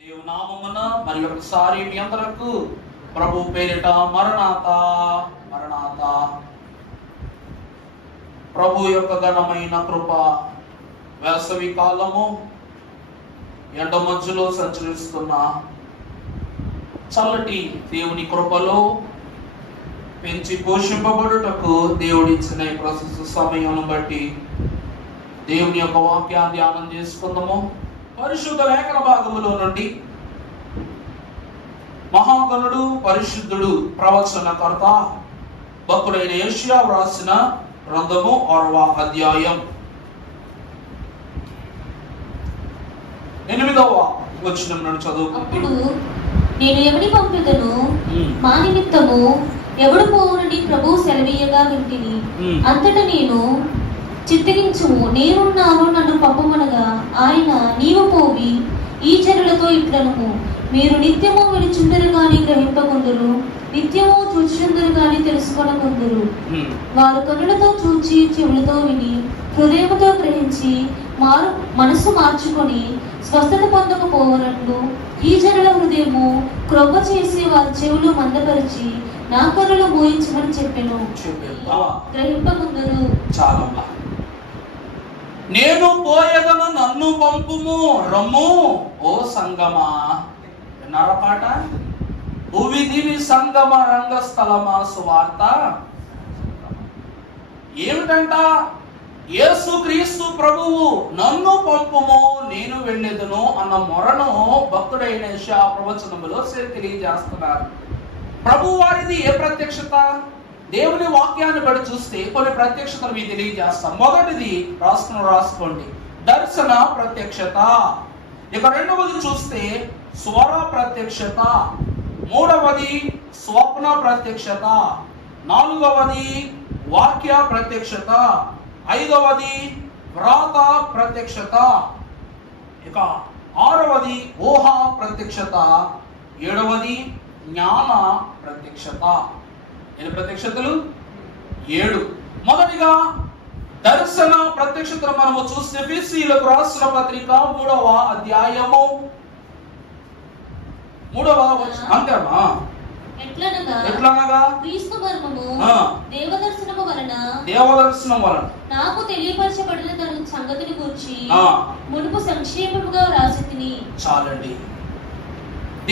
దేవునామమున మరి ఒకసారి మీ అందరకు ప్రభు పేరిట మరణాత మరణాత. ప్రభు యొక్క ఘనమైన కృప, వేసవి కాలము ఎండ మధ్యలో సంచరిస్తున్న చల్లటి దేవుని కృపలో పెంచి పోషింపబడుటకు దేవుడిచ్చిన ఈ ప్రస్తుత సమయం బట్టి దేవుని యొక్క వాక్యాన్ని ధ్యానం చేసుకుందాము. పరిశుద్ధ లేఖన భాగములో నుండి మహాగణుడు పరిశుద్ధుడు ప్రవచనకర్త భక్తుడైన యెషయా వ్రాసిన గ్రంథము 6వ అధ్యాయం 8వ వచనం నుండి చదువుకుంటే, నేను ఎవరి పంపుదను మా నిమిత్తము ఎవడు పోవునని ప్రభువు సెలవీయగా వింటిని. అంతటా నేను చిత్తగించుము, నేనున్నాను, నన్ను పంపమనగా ఆయన నీవు పోవి ఈ జనులతో ఇట్లనము, మీరు నిత్యము వినుచుందరు గాని గ్రహింపకుందురు, నిత్యము చూచుచుందరు గాని తెలుసుకొనకుందురు. వారు కనులతో చూచి చెవులతో విని హృదయముతో గ్రహించి మనస్సు మార్చుకొని స్వస్థత పొందకపోవనట్లు ఈ జనుల హృదయము క్రొవ్వ చేసి వారి చెవులు మందపరిచి నా కనులు మోయించమని చెప్పెను, గ్రహింపకుందురు. చాలా నేను పోయదను, నన్ను పంపుము రమ్ము ఓ సంగమా. విన్నారా పాట? భువిదివి సంగమ రంగస్థలమా సువార్త. ఏమిటంట? యేసు క్రీస్తు ప్రభువు నన్ను పంపుము నేను వెళ్ళేదను అన్న మొరను భక్తుడైన యెషయా ప్రవచనములో తెలియజేస్తున్నారు. ప్రభు వారిది ఏ ప్రత్యక్షత? దేవుని వాక్యాన్ని బట్టి చూస్తే కొన్ని ప్రత్యక్షతలు మీకు తెలియజేస్తాం. మొదటిది రాసుకోండి, దర్శన ప్రత్యక్షత. ఇక రెండవది చూస్తే స్వర ప్రత్యక్షత, మూడవది స్వప్న ప్రత్యక్షత, నాలుగవది వాక్య ప్రత్యక్షత, ఐదవది వ్రాత ప్రత్యక్షత, ఇక ఆరవది ఊహ ప్రత్యక్షత, ఏడవది జ్ఞాన ప్రత్యక్షత. ఎన్ని ప్రత్యక్షతలు? 7. మొదటిగా దర్శన ప్రత్యక్షతను మనము చూస్తే ఎఫెసీయులకు రాసిన పత్రిక 3వ అధ్యాయము 3వ వచనం. అంతేనా? ఎట్లనగా క్రీస్తు మర్మము దేవదర్శనము వలన నాకు తెలియపరచబడిన దాని సంగతిని గురించి మునుపు సంక్షేపముగా రాసితిని. చాలండి.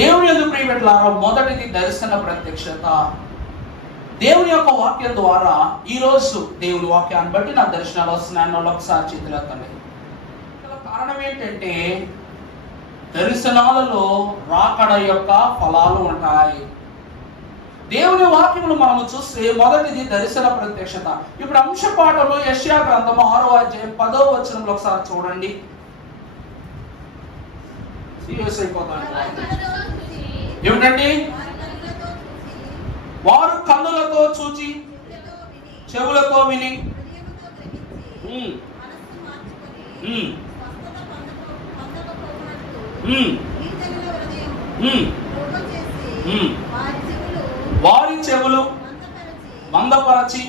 దేవుని యందు ప్రియబిడ్డలారా, మొదటిది దర్శన ప్రత్యక్షత. దేవుని యొక్క వాక్యం ద్వారా ఈ రోజు దేవుని వాక్యాన్ని బట్టి నా దర్శనాలు వస్తున్నాయన్న వాళ్ళు ఒకసారి చేతులెత్తండి. కారణం ఏంటంటే దర్శనాలలో రాకడ యొక్క ఫలాలు ఉంటాయి. దేవుని వాక్యములు మనము చూస్తే మొదటిది దర్శన ప్రత్యక్షత. ఇప్పుడు అంశపాఠంలో యెషయా గ్రంథము 6వ అధ్యాయం 10వ వచనంలో ఒకసారి చూడండి. సీరియస్ అయిపోతాను. ఏమిటండి? వారు కన్నులతో చూచి చెవులతో విని వారి చెవులు మందపరచి.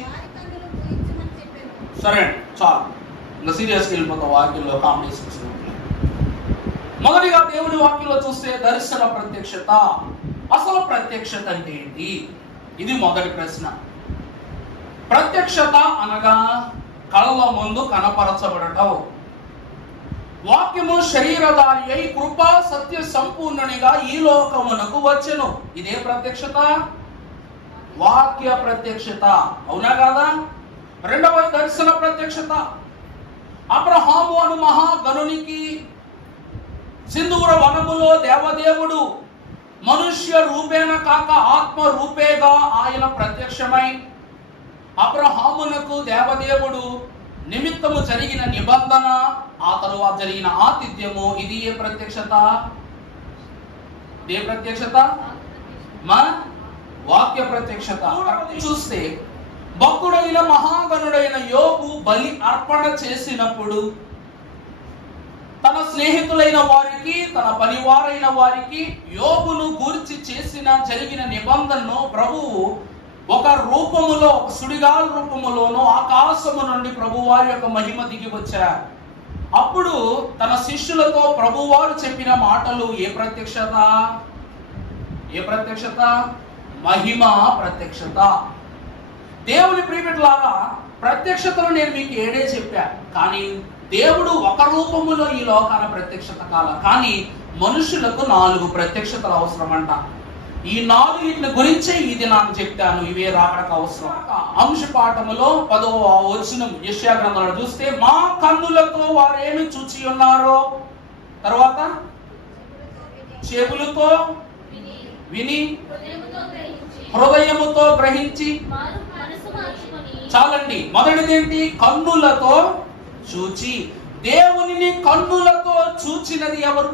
సరే చాలు, ఇంకా సీరియస్గా వెళ్ళిపోతాం వాక్యంలో కాంపిటీషన్స్. మొదటిగా దేవుడి వాక్యంలో చూస్తే దర్శన ప్రత్యక్షత. అసలు ప్రత్యక్షత అంటే ఏంటి? ఇది మొదటి ప్రశ్న. ప్రత్యక్షత అనగా కళ్ళ ముందు కనపరచబడటం. వాక్యము శరీరధారి అయి కృపా సత్య సంపూర్ణునిగా ఈ లోకమునకు వచ్చెను. ఇదే ప్రత్యక్షత, వాక్య ప్రత్యక్షత. అవునా కాదా? రెండవ దర్శన ప్రత్యక్షత. అబ్రహాము అను మహాగణునికి సింధూర వనములో దేవదేవుడు మనుష్య రూపేణ కాక ఆత్మ రూపేగా ఆయన ప్రత్యక్షమై అబ్రహామునకు దేవదేవుడు నిమిత్తము జరిగిన నిబంధన, ఆ తరువాత జరిగిన ఆతిథ్యము. ఇది ఏ ప్రత్యక్షత? ఏ ప్రత్యక్షత? వాక్య ప్రత్యక్షత. చూస్తే భక్తుడైన మహాగణుడైన యోబు బలి అర్పణ చేసినప్పుడు తన స్నేహితులైన వారికి, తన పనివారైన వారికి యోబును గూర్చి జరిగిన నిబంధనను ప్రభువు ఒక రూపములో, ఒక సుడిగాల రూపములోనో ఆకాశము నుండి ప్రభు వారి యొక్క మహిమ దిగి వచ్చారు. అప్పుడు తన శిష్యులతో ప్రభువారు చెప్పిన మాటలు ఏ ప్రత్యక్షత? ఏ ప్రత్యక్షత? మహిమ ప్రత్యక్షత. దేవుని ప్రియబిడ్డలారా, ప్రత్యక్షతలు నేను మీకు ఏడే చెప్పా, కానీ దేవుడు ఒక రూపములో ఈ లోకాన ప్రత్యక్షత కాల. కానీ మనుషులకు 4 ప్రత్యక్షతలు అవసరమంట. ఈ 4 గురించే ఇది నాకు చెప్తాను. ఇవే రాకడకు అవసరం. అంశపాఠములో 10వ వచనం యెషయా గ్రంథంలో చూస్తే, మా కన్నులతో వారేమి చూచి ఉన్నారో, తర్వాత చెవులతో విని హృదయముతో గ్రహించి. చాలండి. మొదటిదేంటి? కన్నులతో చూచి. దేవునిని కన్నులతో చూచినది ఎవరు?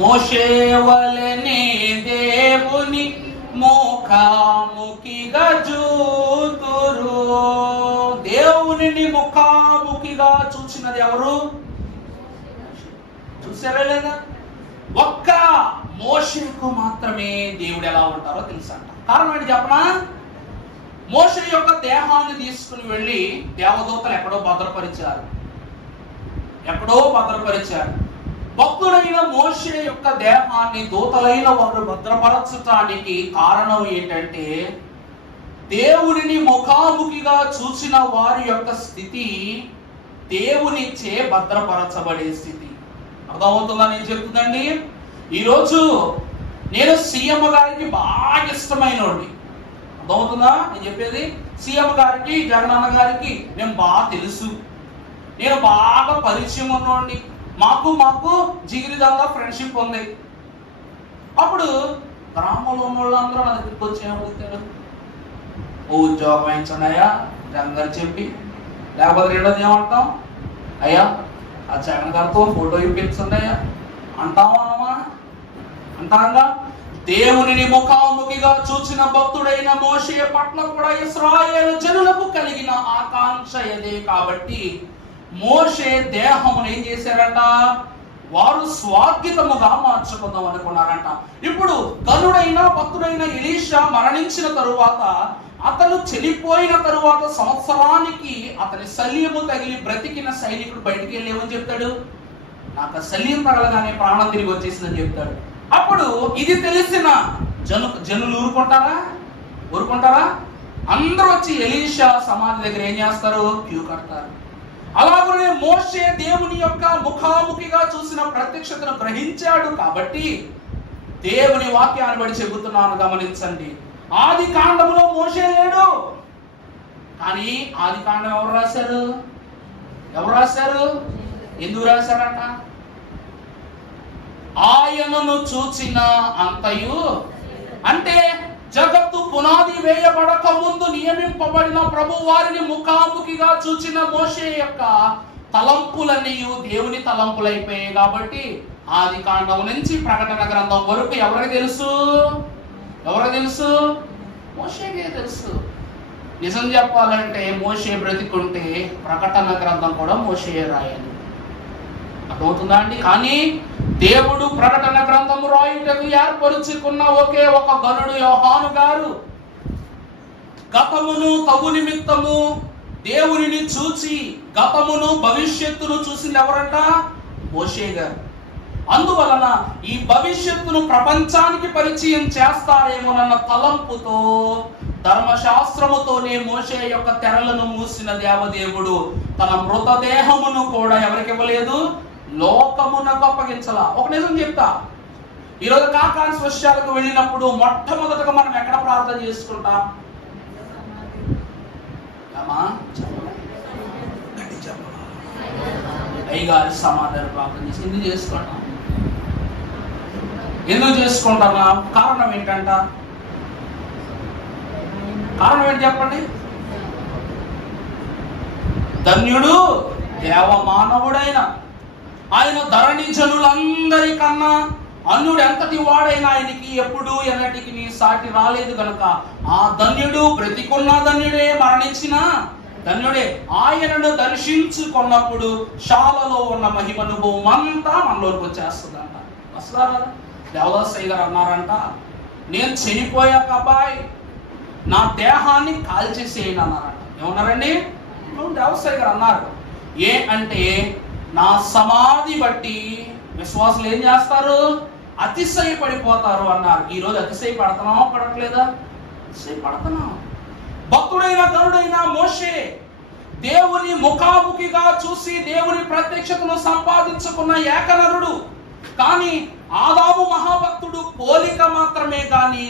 మోషే వలెనే దేవుని ముఖాముఖిగా చూతురు. దేవునిని ముఖాముఖిగా చూచినది ఎవరు? చూసారా లేదా? ఒక్క మోషేకు మాత్రమే దేవుడు ఎలా ఉంటారో తెలుసంట. కారణం ఏంటి చెప్పనా? మోషే యొక్క దేహాన్ని తీసుకుని వెళ్ళి దేవదూతలు ఎక్కడో భద్రపరిచారు. భక్తుడైన మోషే యొక్క దేహాన్ని దూతలైన వారు భద్రపరచటానికి కారణం ఏంటంటే, దేవునిని ముఖాముఖిగా చూసిన వారి యొక్క స్థితి దేవునిచే భద్రపరచబడే స్థితి. అర్థమవుతుందా నేను చెప్తుందండి? ఈరోజు నేను సీఎం గారికి బాగా ఇష్టమైన వాడిని. అర్థమవుతుందా నేను చెప్పేది? సీఎం గారికి, జగనన్న గారికి నేను బాగా తెలుసు, నేను బాగా పరిచయం ఉన్నవాడిని, మాకు జిగిరిదాగా ఫ్రెండ్షిప్ ఉంది. అప్పుడు గ్రామంలో ఉన్న వాళ్ళందరూ నా దగ్గరికి వచ్చి ఏమవుతారు? ఓ ఉద్యోగం వేయించండి అయ్యా జగన్ గారు చెప్పి. లేకపోతే రెండోది ఏమంటాం? అయ్యా ఆ జగన్ గారితో ఫోటో ఇప్పించండి అయ్యా అంటామా? అంటాంగా. దేవునిని ముఖాముఖిగా చూచిన భక్తుడైన మోషే పట్ల కూడా ఇశ్రాయేలు జనులకు కలిగిన ఆకాంక్ష అదే. కాబట్టి మోషే దేహమును ఏం చేశారంట? వారు స్వార్గితముగా మార్చుకుందాం అనుకున్నారంట. ఇప్పుడు గనుడైన భక్తుడైన ఎలీషా మరణించిన తరువాత, అతను చనిపోయిన తరువాత సంవత్సరానికి అతని శల్యము తగిలి బ్రతికిన సైనికుడు బయటికి వెళ్ళి ఏమని చెప్తాడు? నాకు శల్యం తగలగానే ప్రాణం తిరిగి వచ్చేసిందని చెప్తాడు. అప్పుడు ఇది తెలిసిన జనులు ఊరుకుంటారా? అందరూ వచ్చి ఎలీషా సమాధి దగ్గర ఏం చేస్తారు? క్యూ కడతారు. అలాగనే మోషే దేవుని యొక్క ముఖాముఖిగా చూసిన ప్రత్యక్షతను గ్రహించాడు. కాబట్టి దేవుని వాక్యాన్ని బట్టి చెబుతున్నాను, గమనించండి. ఆది కాండంలో మోషే లేడు, కానీ ఆది కాండం ఎవరు రాశారు? ఎందుకు రాశారట? ఆయనను చూచిన అంతయు, అంటే జగత్తు పునాది వేయబడక ముందు నియమింపబడిన ప్రభు వారిని ముఖాముఖిగా చూచిన మోషే యొక్క తలంపులన్నీ దేవుని తలంపులైపోయాయి. కాబట్టి ఆది కాండం నుంచి ప్రకటన గ్రంథం వరకు ఎవరికి తెలుసు? మోషేకే తెలుసు. నిజం చెప్పాలంటే మోషే బ్రతికుంటే ప్రకటన గ్రంథం కూడా మోషే రాయాలి. అర్థమవుతుందా అండి? కానీ దేవుడు ప్రకటన గ్రంథము రాయుటకు ఏర్పరుచుకున్న ఒకే ఒక గనుడు యోహాను గారు గతమును తగు నిమిత్తము దేవునిని చూచి గతమును భవిష్యత్తును చూసింది ఎవరంట? మోషే గారు. అందువలన ఈ భవిష్యత్తును ప్రపంచానికి పరిచయం చేస్తారేమోనన్న తలంపుతో ధర్మశాస్త్రముతోనే మోషే యొక్క తెరలను మూసిన దేవదేవుడు తన మృతదేహమును కూడా ఎవరికి ఇవ్వలేదు? లోకమునకు అప్పగించాల. ఒక నిజం చెప్తా, ఈరోజు కాకాని స్వశాలకు వెళ్ళినప్పుడు మొట్టమొదటగా మనం ఎక్కడ ప్రార్థన చేసుకుంటాం? అయ్యగారి సమాధానం ప్రార్థన చేసి ఎందుకు చేసుకుంటున్నాం? కారణం ఏంటంట? కారణం ఏంటి చెప్పండి? ధన్యుడు దేవమానవుడైన ఆయన ధరణి జనులందరికన్నా అన్యుడు ఎంతటి వాడైనా ఆయనకి ఎప్పుడు ఎన్నటికి సాటి రాలేదు కనుక ఆ ధన్యుడు బ్రతికున్న ధన్యుడే, మరణించిన ధన్యుడే. ఆయనను దర్శించుకున్నప్పుడు శాలలో ఉన్న మహిమ అనుభవం అంతా మనలోకి వచ్చేస్తుందంట. వస్తారా? దేవదాసయ్య గారు అన్నారంట, నేను చనిపోయాక అబ్బాయి నా దేహాన్ని కాల్చేసేయండి అన్నారట. ఏమన్నారండి? దేవసాయి గారు అన్నారు. అంటే నా సమాధి బట్టి విశ్వాసులు ఏం చేస్తారు? అతిశయపడిపోతారు అన్నారు. ఈరోజు అతిశయపడుతున్నామా పడట్లేదా? అతిశయపడుతున్నాం. భక్తుడైన గరుడైన మోషే దేవుని ముఖాముఖిగా చూసి దేవుని ప్రత్యక్షతను సంపాదించుకున్న ఏకనరుడు. కానీ ఆదాము మహాభక్తుడు పోలిక మాత్రమే గాని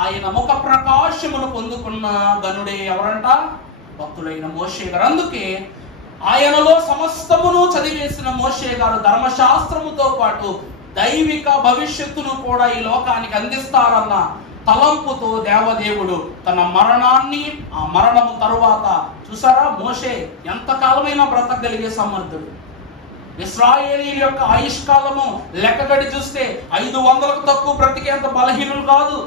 ఆయన ముఖ ప్రకాశమును పొందుకున్న గనుడే ఎవరంట? భక్తుడైన మోషే గారు. అందుకే ఆయనలో సమస్తమును చదివేసిన మోషే గారు ధర్మశాస్త్రముతో పాటు దైవిక భవిష్యత్తును కూడా ఈ లోకానికి అందిస్తారన్న తలంపుతో దేవదేవుడు తన మరణాన్ని, ఆ మరణము తరువాత చూసారా మోషే ఎంతకాలమైనా బ్రతకగలిగే సమర్థుడు. ఇశ్రాయేలీల యొక్క ఆయుష్కాలము లెక్కగడి చూస్తే 500కు తక్కువ బ్రతికేంత బలహీనులు కాదు.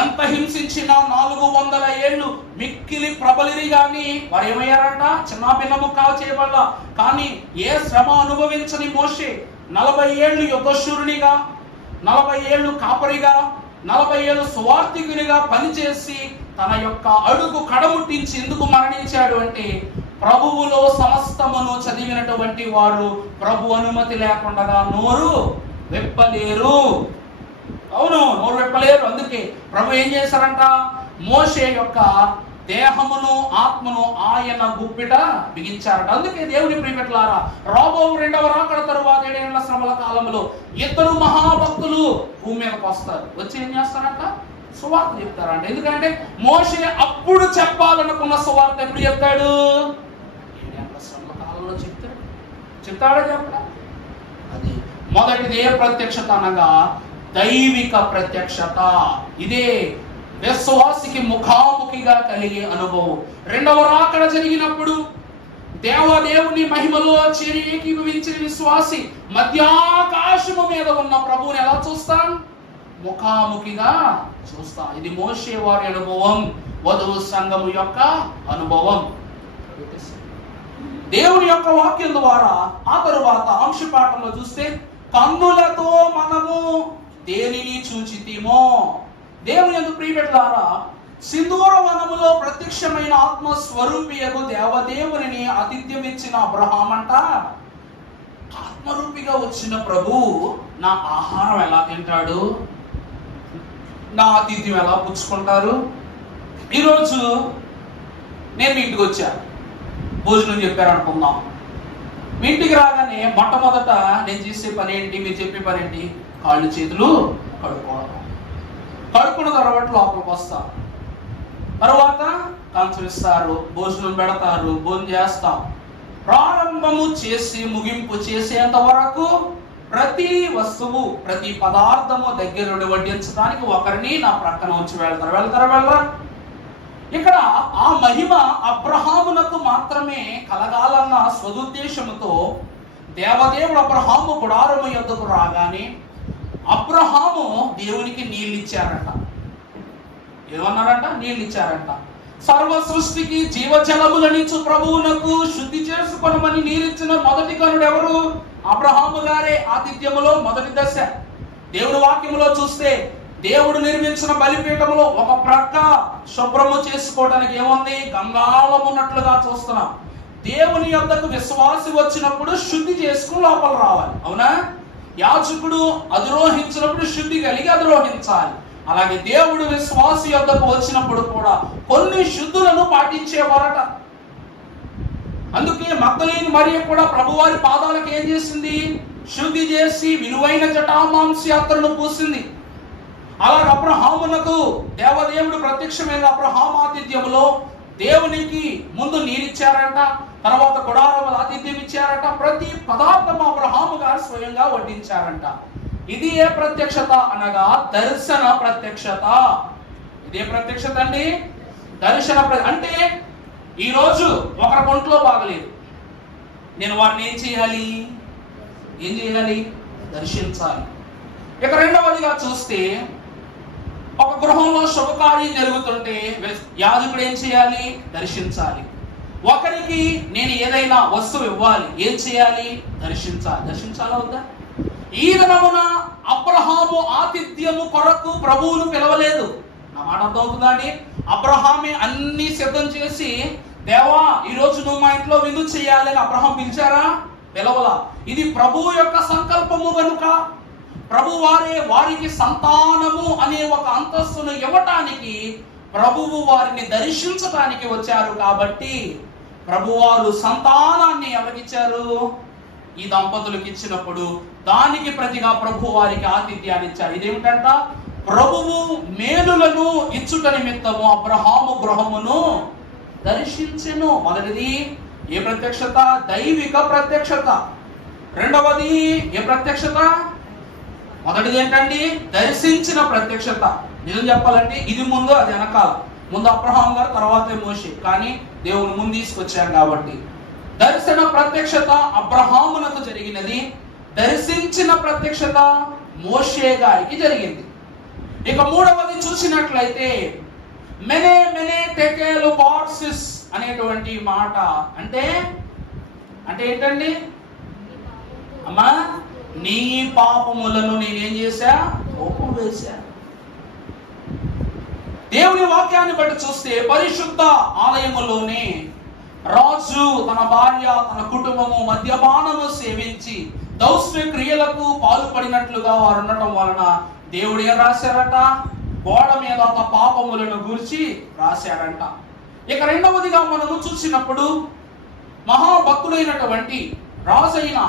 ఎంత హింసించినా 400 ఏళ్ళు మిక్కిలి ప్రబలిరి గాని వారు ఏమయ్యారంట? చిన్నభిన్నము చేయబడ్డ. కానీ ఏ శ్రమ అనుభవించని మోషే 40 ఏళ్ళు యుద్ధశూరునిగా, 40 ఏళ్ళు కాపరిగా, 40 ఏళ్ళు సువార్థికునిగా పనిచేసి తన యొక్క అడుగు కడముట్టించి ఎందుకు మరణించాడు అంటే ప్రభువులో సమస్తమును చదివినటువంటి వారు ప్రభు అనుమతి లేకుండా నోరు వెప్పలేరు. అవును, నోరు వెప్పలేరు. అందుకే ప్రభు ఏం చేశారంట? మోషే యొక్క దేహమును ఆత్మను ఆయన గుప్పిట బిగించారట. అందుకే దేవుని ప్రియమిత్రులారా, రాబో 2వ రాకడ తరువాత 7 ఏళ్ల శ్రమల కాలంలో 2 మహాభక్తులు భూమి మీదకి వస్తారు. వచ్చి ఏం చేస్తారంట? సువార్త చెప్తారంట. ఎందుకంటే మోషే అప్పుడు చెప్పాలనుకున్న సువార్త ఎప్పుడు చెప్తాడు? 7 ఏళ్ల శ్రమల కాలంలో చెప్తాడా చెప్పడా? అది మొదటిది ఏ ప్రత్యక్షత అనగా దైవిక ప్రత్యక్షత. ఇదే విశ్వాసికి ముఖాముఖిగా కలిగే అనుభవం. 2వ రాకడ జరిగినప్పుడు దేవదేవుని మహిమలో చేరి ఏకీభవించిన విశ్వాసి మధ్యాకాశము మీద ఉన్న ప్రభువుని ఎలా చూస్తాం? ముఖాముఖిగా చూస్తాం. ఇది మోషే వారి అనుభవం, వధువు సంఘము యొక్క అనుభవం. దేవుని యొక్క వాక్యం ద్వారా ఆ తరువాత అంశపాఠంలో చూస్తే కన్నులతో మనము దేనిని చూచితిమో. దేవుని యందు ప్రియబిడ్డలారా, సింధూర వనములో ప్రత్యక్షమైన ఆత్మస్వరూపియగు దేవదేవుని ఆతిథ్యం ఇచ్చిన అబ్రహాం అంట ఆత్మరూపిగా వచ్చిన ప్రభు నా ఆహారం ఎలా తింటాడు, నా ఆతిథ్యం ఎలా పుచ్చుకుంటారు? ఈరోజు నేను మీ ఇంటికి వచ్చా, భోజనం చెప్పారు అనుకుందాం. మీ ఇంటికి రాగానే మొట్టమొదట నేను చేసే పని ఏంటి? మీరు చెప్పే పని ఏంటి? కాళ్ళు చేతులు కడుక్కోవడం. కడుక్కున్న తర్వాత లోపలికి వస్తాం. తర్వాత కంచం ఇస్తారు, భోజనం పెడతారు, భోజనం చేస్తాం. ప్రారంభము చేసి ముగింపు చేసేంత వరకు ప్రతి వస్తువు, ప్రతి పదార్థము దగ్గర వడ్డించడానికి ఒకరిని నా ప్రక్కన వచ్చి వెళ్ళరా? ఇక్కడ ఆ మహిమ అబ్రహామునకు మాత్రమే కలగాలన్న సదుద్దేశముతో దేవదేవుడు అబ్రహాము గుడారము యొద్దకు రాగానే అబ్రహాము దేవునికి నీళ్ళు ఇచ్చారంట. ఏమన్నారంట? నీళ్ళు ఇచ్చారంట. సర్వ సృష్టికి జీవజలములనిచ్చు ప్రభువునకు శుద్ధి చేసుకొనమని నీరిచ్చిన మొదటి కనుడు ఎవరు? అబ్రహాము గారే. ఆతిథ్యములో మొదటి దశ. దేవుడి వాక్యములో చూస్తే దేవుడు నిర్మించిన బలిపీఠములో ఒక ప్రక్క శుభ్రము చేసుకోవడానికి ఏముంది? గంగాళం ఉన్నట్లుగా చూస్తున్నాం. దేవుని యొద్దకు విశ్వాసి వచ్చినప్పుడు శుద్ధి చేసుకుని లోపల రావాలి. అవునా? యాజకుడు అధిరోహించినప్పుడు శుద్ధి కలిగి అధిరోహించాలి. అలాగే దేవుడు విశ్వాసి యొద్దకు వచ్చినప్పుడు కూడా కొన్ని శుద్ధులను పాటించేవారట. అందుకే మగ్దలేని మరియ కూడా ప్రభువారి పాదాలకు ఏం చేసింది? శుద్ధి చేసి విలువైన జటామాంసి అత్తరును పూసింది. అలాగే అబ్రహామునకు దేవదేవుడు ప్రత్యక్షమైన అబ్రహాం ఆతిథ్యములో దేవునికి ముందు నీరిచ్చారంట, తర్వాత గుడారముల ఆతిథ్యం ఇచ్చారట. ప్రతి పదార్థము అబ్రహాము గారు స్వయంగా వడ్డించారంట. ఇది ఏ ప్రత్యక్షత అనగా దర్శన ప్రత్యక్షత. ఇదే ప్రత్యక్షత అండి, దర్శన. అంటే ఈరోజు ఒకరి ఒంట్లో బాగలేదు, నేను వారిని ఏం చేయాలి? దర్శించాలి. ఇక రెండవదిగా చూస్తే ఒక గృహంలో శుభకార్యం జరుగుతుంటే యాజకుడు ఏం చేయాలి? దర్శించాలి. ఒకరికి నేను ఏదైనా వస్తువు ఇవ్వాలి, ఏం చేయాలి? దర్శించాలా వద్దా? ఈ దినమున అబ్రహాము ఆతిథ్యము కొరకు ప్రభువును పిలవలేదు. ఆ మాట అర్థమవుతుందా అండి? అబ్రహామే అన్ని సిద్ధం చేసి, దేవా ఈరోజు నువ్వు మా ఇంట్లో విందు చేయాలని అబ్రహాం పిలిచారా? పిలవలా. ఇది ప్రభువు యొక్క సంకల్పము గనుక ప్రభు వారికి సంతానము అనే ఒక అంతస్తును ఇవ్వటానికి ప్రభువు వారిని దర్శించటానికి వచ్చారు. కాబట్టి ప్రభువారు సంతానాన్ని ఎవరికిచ్చారు? ఈ దంపతులకు ఇచ్చినప్పుడు దానికి ప్రతిగా ప్రభు వారికి ఆతిథ్యాన్ని ఇచ్చారు. ఇదేమిటంట? ప్రభువు మేలులను ఇచ్చుట నిమిత్తము అబ్రహాము గృహమును దర్శించెను. మొదటిది ఏ ప్రత్యక్షత? దైవిక ప్రత్యక్షత. రెండవది ఏ ప్రత్యక్షత? మొదటిది ఏంటండి? దర్శించిన ప్రత్యక్షత. నిజం చెప్పాలంటే ఇది ముందు అది వెనకాల. ముందు అబ్రహాం గారు, తర్వాతే మోషే. కానీ దేవుని ముందు తీసుకొచ్చాం కాబట్టి దర్శన ప్రత్యక్షత అబ్రహామునకు జరిగినది, దర్శించిన ప్రత్యక్షత మోషే గారికి జరిగింది. ఇక మూడవది చూసినట్లయితే మెనే మెనే టెకేలు బార్సిస్ అనేటువంటి మాట అంటే ఏంటండి? అమ్మా, నీ పాపములను నేనేం చేశా? కోపం వేశా. దేవుని వాక్యాన్ని బట్టి చూస్తే పరిశుద్ధ ఆలయములోనే రాజు తన భార్య తన కుటుంబము మద్యపానము సేవించి దౌష్ట్య క్రియలకు పాల్పడినట్లుగా వారు ఉండటం వలన దేవుడు ఏం రాశారట? గోడ మీద ఒక పాపములను గూర్చి రాశాడంట. ఇక రెండవదిగా మనము చూసినప్పుడు మహాభక్తుడైనటువంటి రాజైన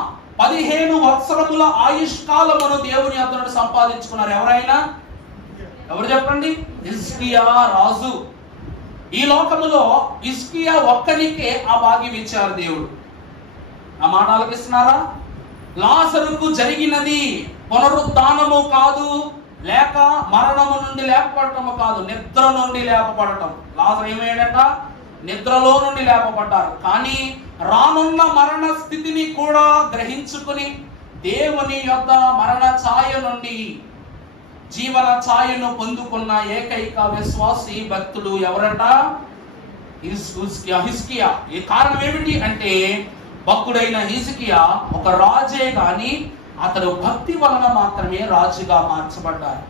15 సంవత్సరముల ఆయుష్కాలమును దేవుని అతను సంపాదించుకున్నారు. ఎవరు చెప్పండి? హిజ్కియా రాజు. ఈ లోకములో హిజ్కియా ఒక్కరికే ఆ భాగ్యం ఇచ్చారు దేవుడు. ఆ మాట ఆలకిస్తున్నారా? లాజరుకు జరిగినది పునరుద్ధానము కాదు, లేక మరణము నుండి లేపబడటము కాదు, నిద్ర నుండి లేపబడటం. లాజరు ఏమయ్యాడట? నిద్రలో నుండి లేపబడ్డారు. కానీ రానున్న మరణ స్థితిని కూడా గ్రహించుకుని దేవుని యొక్క మరణ ఛాయ నుండి జీవన ఛాయను పొందుకున్న ఏకైక విశ్వాసి భక్తుడు ఎవరట? హిజ్కియా. ఈ కారణం ఏమిటి అంటే భక్తుడైన హిజ్కియా ఒక రాజే గాని అతడు భక్తి వలన మాత్రమే రాజుగా మార్చబడ్డారు.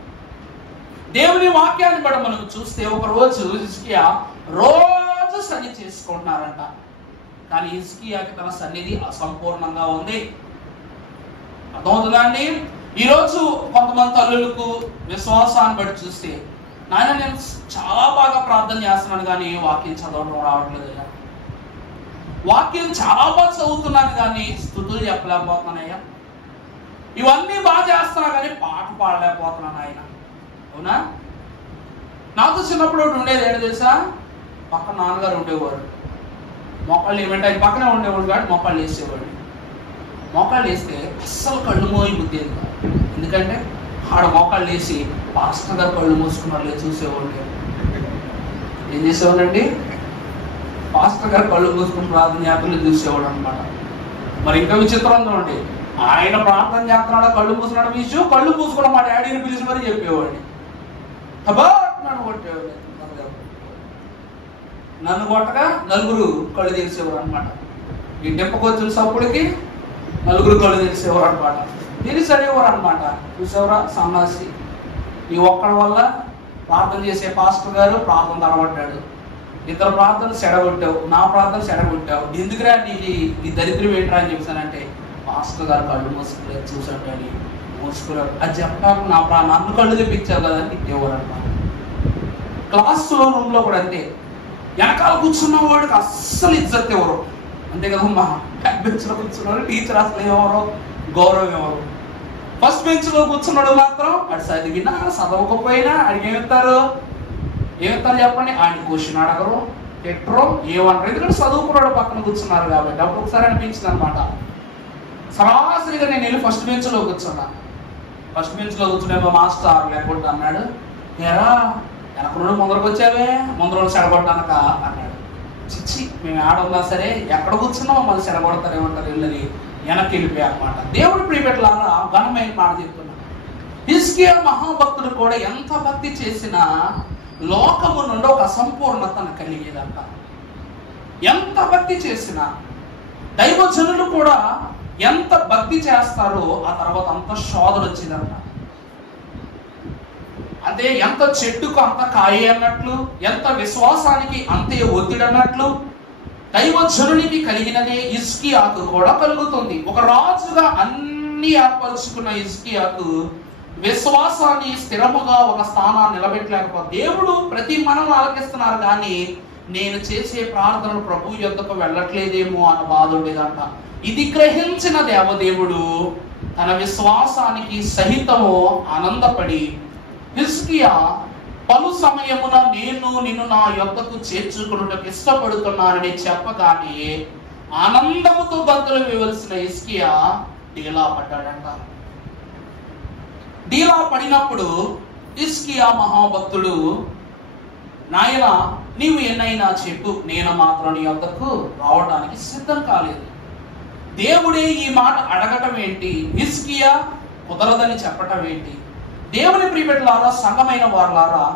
దేవుని వాక్యాన్ని బట్టి మనం చూస్తే ఒక రోజు హిజ్కియా రోజు సన్ని చేసుకుంటున్నారంట. కానీ హిజ్కియాకి తన సన్నిధి అసంపూర్ణంగా ఉంది. అర్థమవుతుందా అండి? ఈరోజు కొంతమంది తల్లులకు విశ్వాసాన్ని బట్టి చూస్తే, నాయన నేను చాలా బాగా ప్రార్థన చేస్తున్నాను కానీ వాక్యం చదవడం రావట్లేదు, వాక్యం చాలా బాగా చదువుతున్నాను కానీ స్తుతులు చెప్పలేకపోతున్నానయ్యా, ఇవన్నీ బాగా చేస్తున్నా కానీ పాట పాడలేకపోతున్నాను ఆయన. అవునా? నాకు చిన్నప్పుడు ఉండేది ఏంటో తెలుసా? పక్కన నాన్నగారు ఉండేవాడు. మొక్కలు ఏమంటే ఆయన పక్కనే ఉండేవాడు కానీ మొక్కలు వేసేవాడు. మోకాళ్ళు వేస్తే అస్సలు కళ్ళు మోయి బుద్ధేది కాదు. ఎందుకంటే ఆడ మోకాళ్ళు వేసి పాస్టర్ గారు కళ్ళు మూసుకున్నారు చూసేవాళ్ళు. ఏం చేసేవాడండి? పాస్టర్ గారు కళ్ళు మూసుకుని ప్రార్థన చేస్తున్నా చూసేవాడు అనమాట. మరి ఇంకా విచిత్రంగా ఉండి ఆయన ప్రార్థన చేస్తున్నాడా కళ్ళు మూసుకున్నాడు విషయం కళ్ళు మూసుకోవడం మా డాడీని పిలిచి మరీ చెప్పేవాడిని. నన్ను కొట్టేవాడు. నన్ను కొట్టగా నలుగురు కళ్ళు తెరిసేవాడు అనమాట. ఈ దెబ్బకొచ్చిన సప్పుడికి నలుగురు కళ్ళు తెరిసేవారు అనమాట. తెలిసేవారు అనమాట. చూసేవరా సన్నాసి, ఈ ఒక్కడి వల్ల ప్రార్థన చేసే పాస్టర్ గారు ప్రార్థన తడబడ్డాడు, ఇద్దరు ప్రార్థన చెడగొట్టావు, నా ప్రార్థన చెడగొట్టావు, ఎందుకురా నీ దరిద్రం ఏంట్రా అని చెప్పానంటే పాస్టర్ గారు కళ్ళు మూసుకులేదు చూసాడు మూసుకున్నాడు. అది చెప్పడానికి నన్ను కళ్ళు తెప్పించావు కదా అని తిట్టేవారు అనమాట. క్లాసులో రూమ్ లో కూడా అంతే. వెనకాల కూర్చున్న వాడికి అస్సలు ఇజ్జత్ ఎవరు, అంతే కదమ్మా. బ్యాక్ బెంచ్ లో కూర్చున్నాడు టీచర్ అసలు ఎవరో గౌరవం ఎవరు. ఫస్ట్ బెంచ్ లో కూర్చున్నాడు మాత్రం అటు చదివినా చదవకపోయినా అడిగి ఏమిస్తారు చెప్పండి. ఆయన క్వశ్చన్ అడగరు, పెట్టరు, ఏమనరు. ఎందుకంటే చదువుకున్నాడు పక్కన కూర్చున్నారు కాబట్టి. అప్పుడు ఒకసారి అనిపించింది అనమాట. సరాసరిగా నేను వెళ్ళి ఫస్ట్ బెంచ్ లో కూర్చున్నా. ఫస్ట్ బెంచ్ లో కూర్చునేమో మాస్టర్ లేకుండా అన్నాడు, ఏరా వెనక నుండి ముందరకు వచ్చావే, ముందర చెడగొట్టానక అన్నాడు. చిచ్చి మేము ఆడున్నా సరే ఎక్కడ కూర్చున్నామో మళ్ళీ చెడగొడతారు ఏమంటారు వెళ్ళని వెనక్కి వెళ్ళిపోయా అనమాట. దేవుడు ప్రియపెట్టలారా ఘనమైన మాట చెప్తున్నా. హిజ్కియా మహాభక్తుడు కూడా ఎంత భక్తి చేసినా లోకము నుండి ఒక అసంపూర్ణతను కలిగేదంట. ఎంత భక్తి చేసినా దైవజనులు కూడా ఎంత భక్తి చేస్తారో ఆ తర్వాత అంత శోధన వచ్చిందంట. అంటే ఎంత చెట్టుకు అంత కాయ అన్నట్లు, ఎంత విశ్వాసానికి అంతే ఒత్తిడి అన్నట్లు, దైవజనునికి కలిగినదే హిజ్కియాకు కూడా కలుగుతుంది. ఒక రాజుగా అన్ని ఏర్పరుచుకున్న హిజ్కియాకు విశ్వాసాన్ని స్థిరముగా ఒక స్థానాన్ని నిలబెట్టలేకపోతే, దేవుడు ప్రతి మనం ఆలకిస్తున్నారు కానీ నేను చేసే ప్రార్థనలు ప్రభు యొద్దకు వెళ్ళట్లేదేమో అన్న బాధ ఉండేదంట. ఇది గ్రహించిన దేవదేవుడు తన విశ్వాసానికి సహితము ఆనందపడి, హిజ్కియా పలు సమయమున నేను నిన్ను నా యొద్దకు చేర్చుకున్నటకు ఇష్టపడుతున్నానని చెప్పగానే ఆనందముతో గంతులు వేయవలసిన హిజ్కియా డీలా పడ్డాడంట. డీలా పడినప్పుడు హిజ్కియా మహాభక్తుడు, నాయన నీవు ఎన్నైనా చెప్పు, నేను మాత్రం నీ యొద్దకు రావడానికి సిద్ధం కాలేదు. దేవుడే ఈ మాట అడగటం ఏంటి, హిజ్కియా కుదరదని చెప్పటం ఏంటి? దేవుని ప్రియబిడ్డలారా, సంఘమైన వారులారా,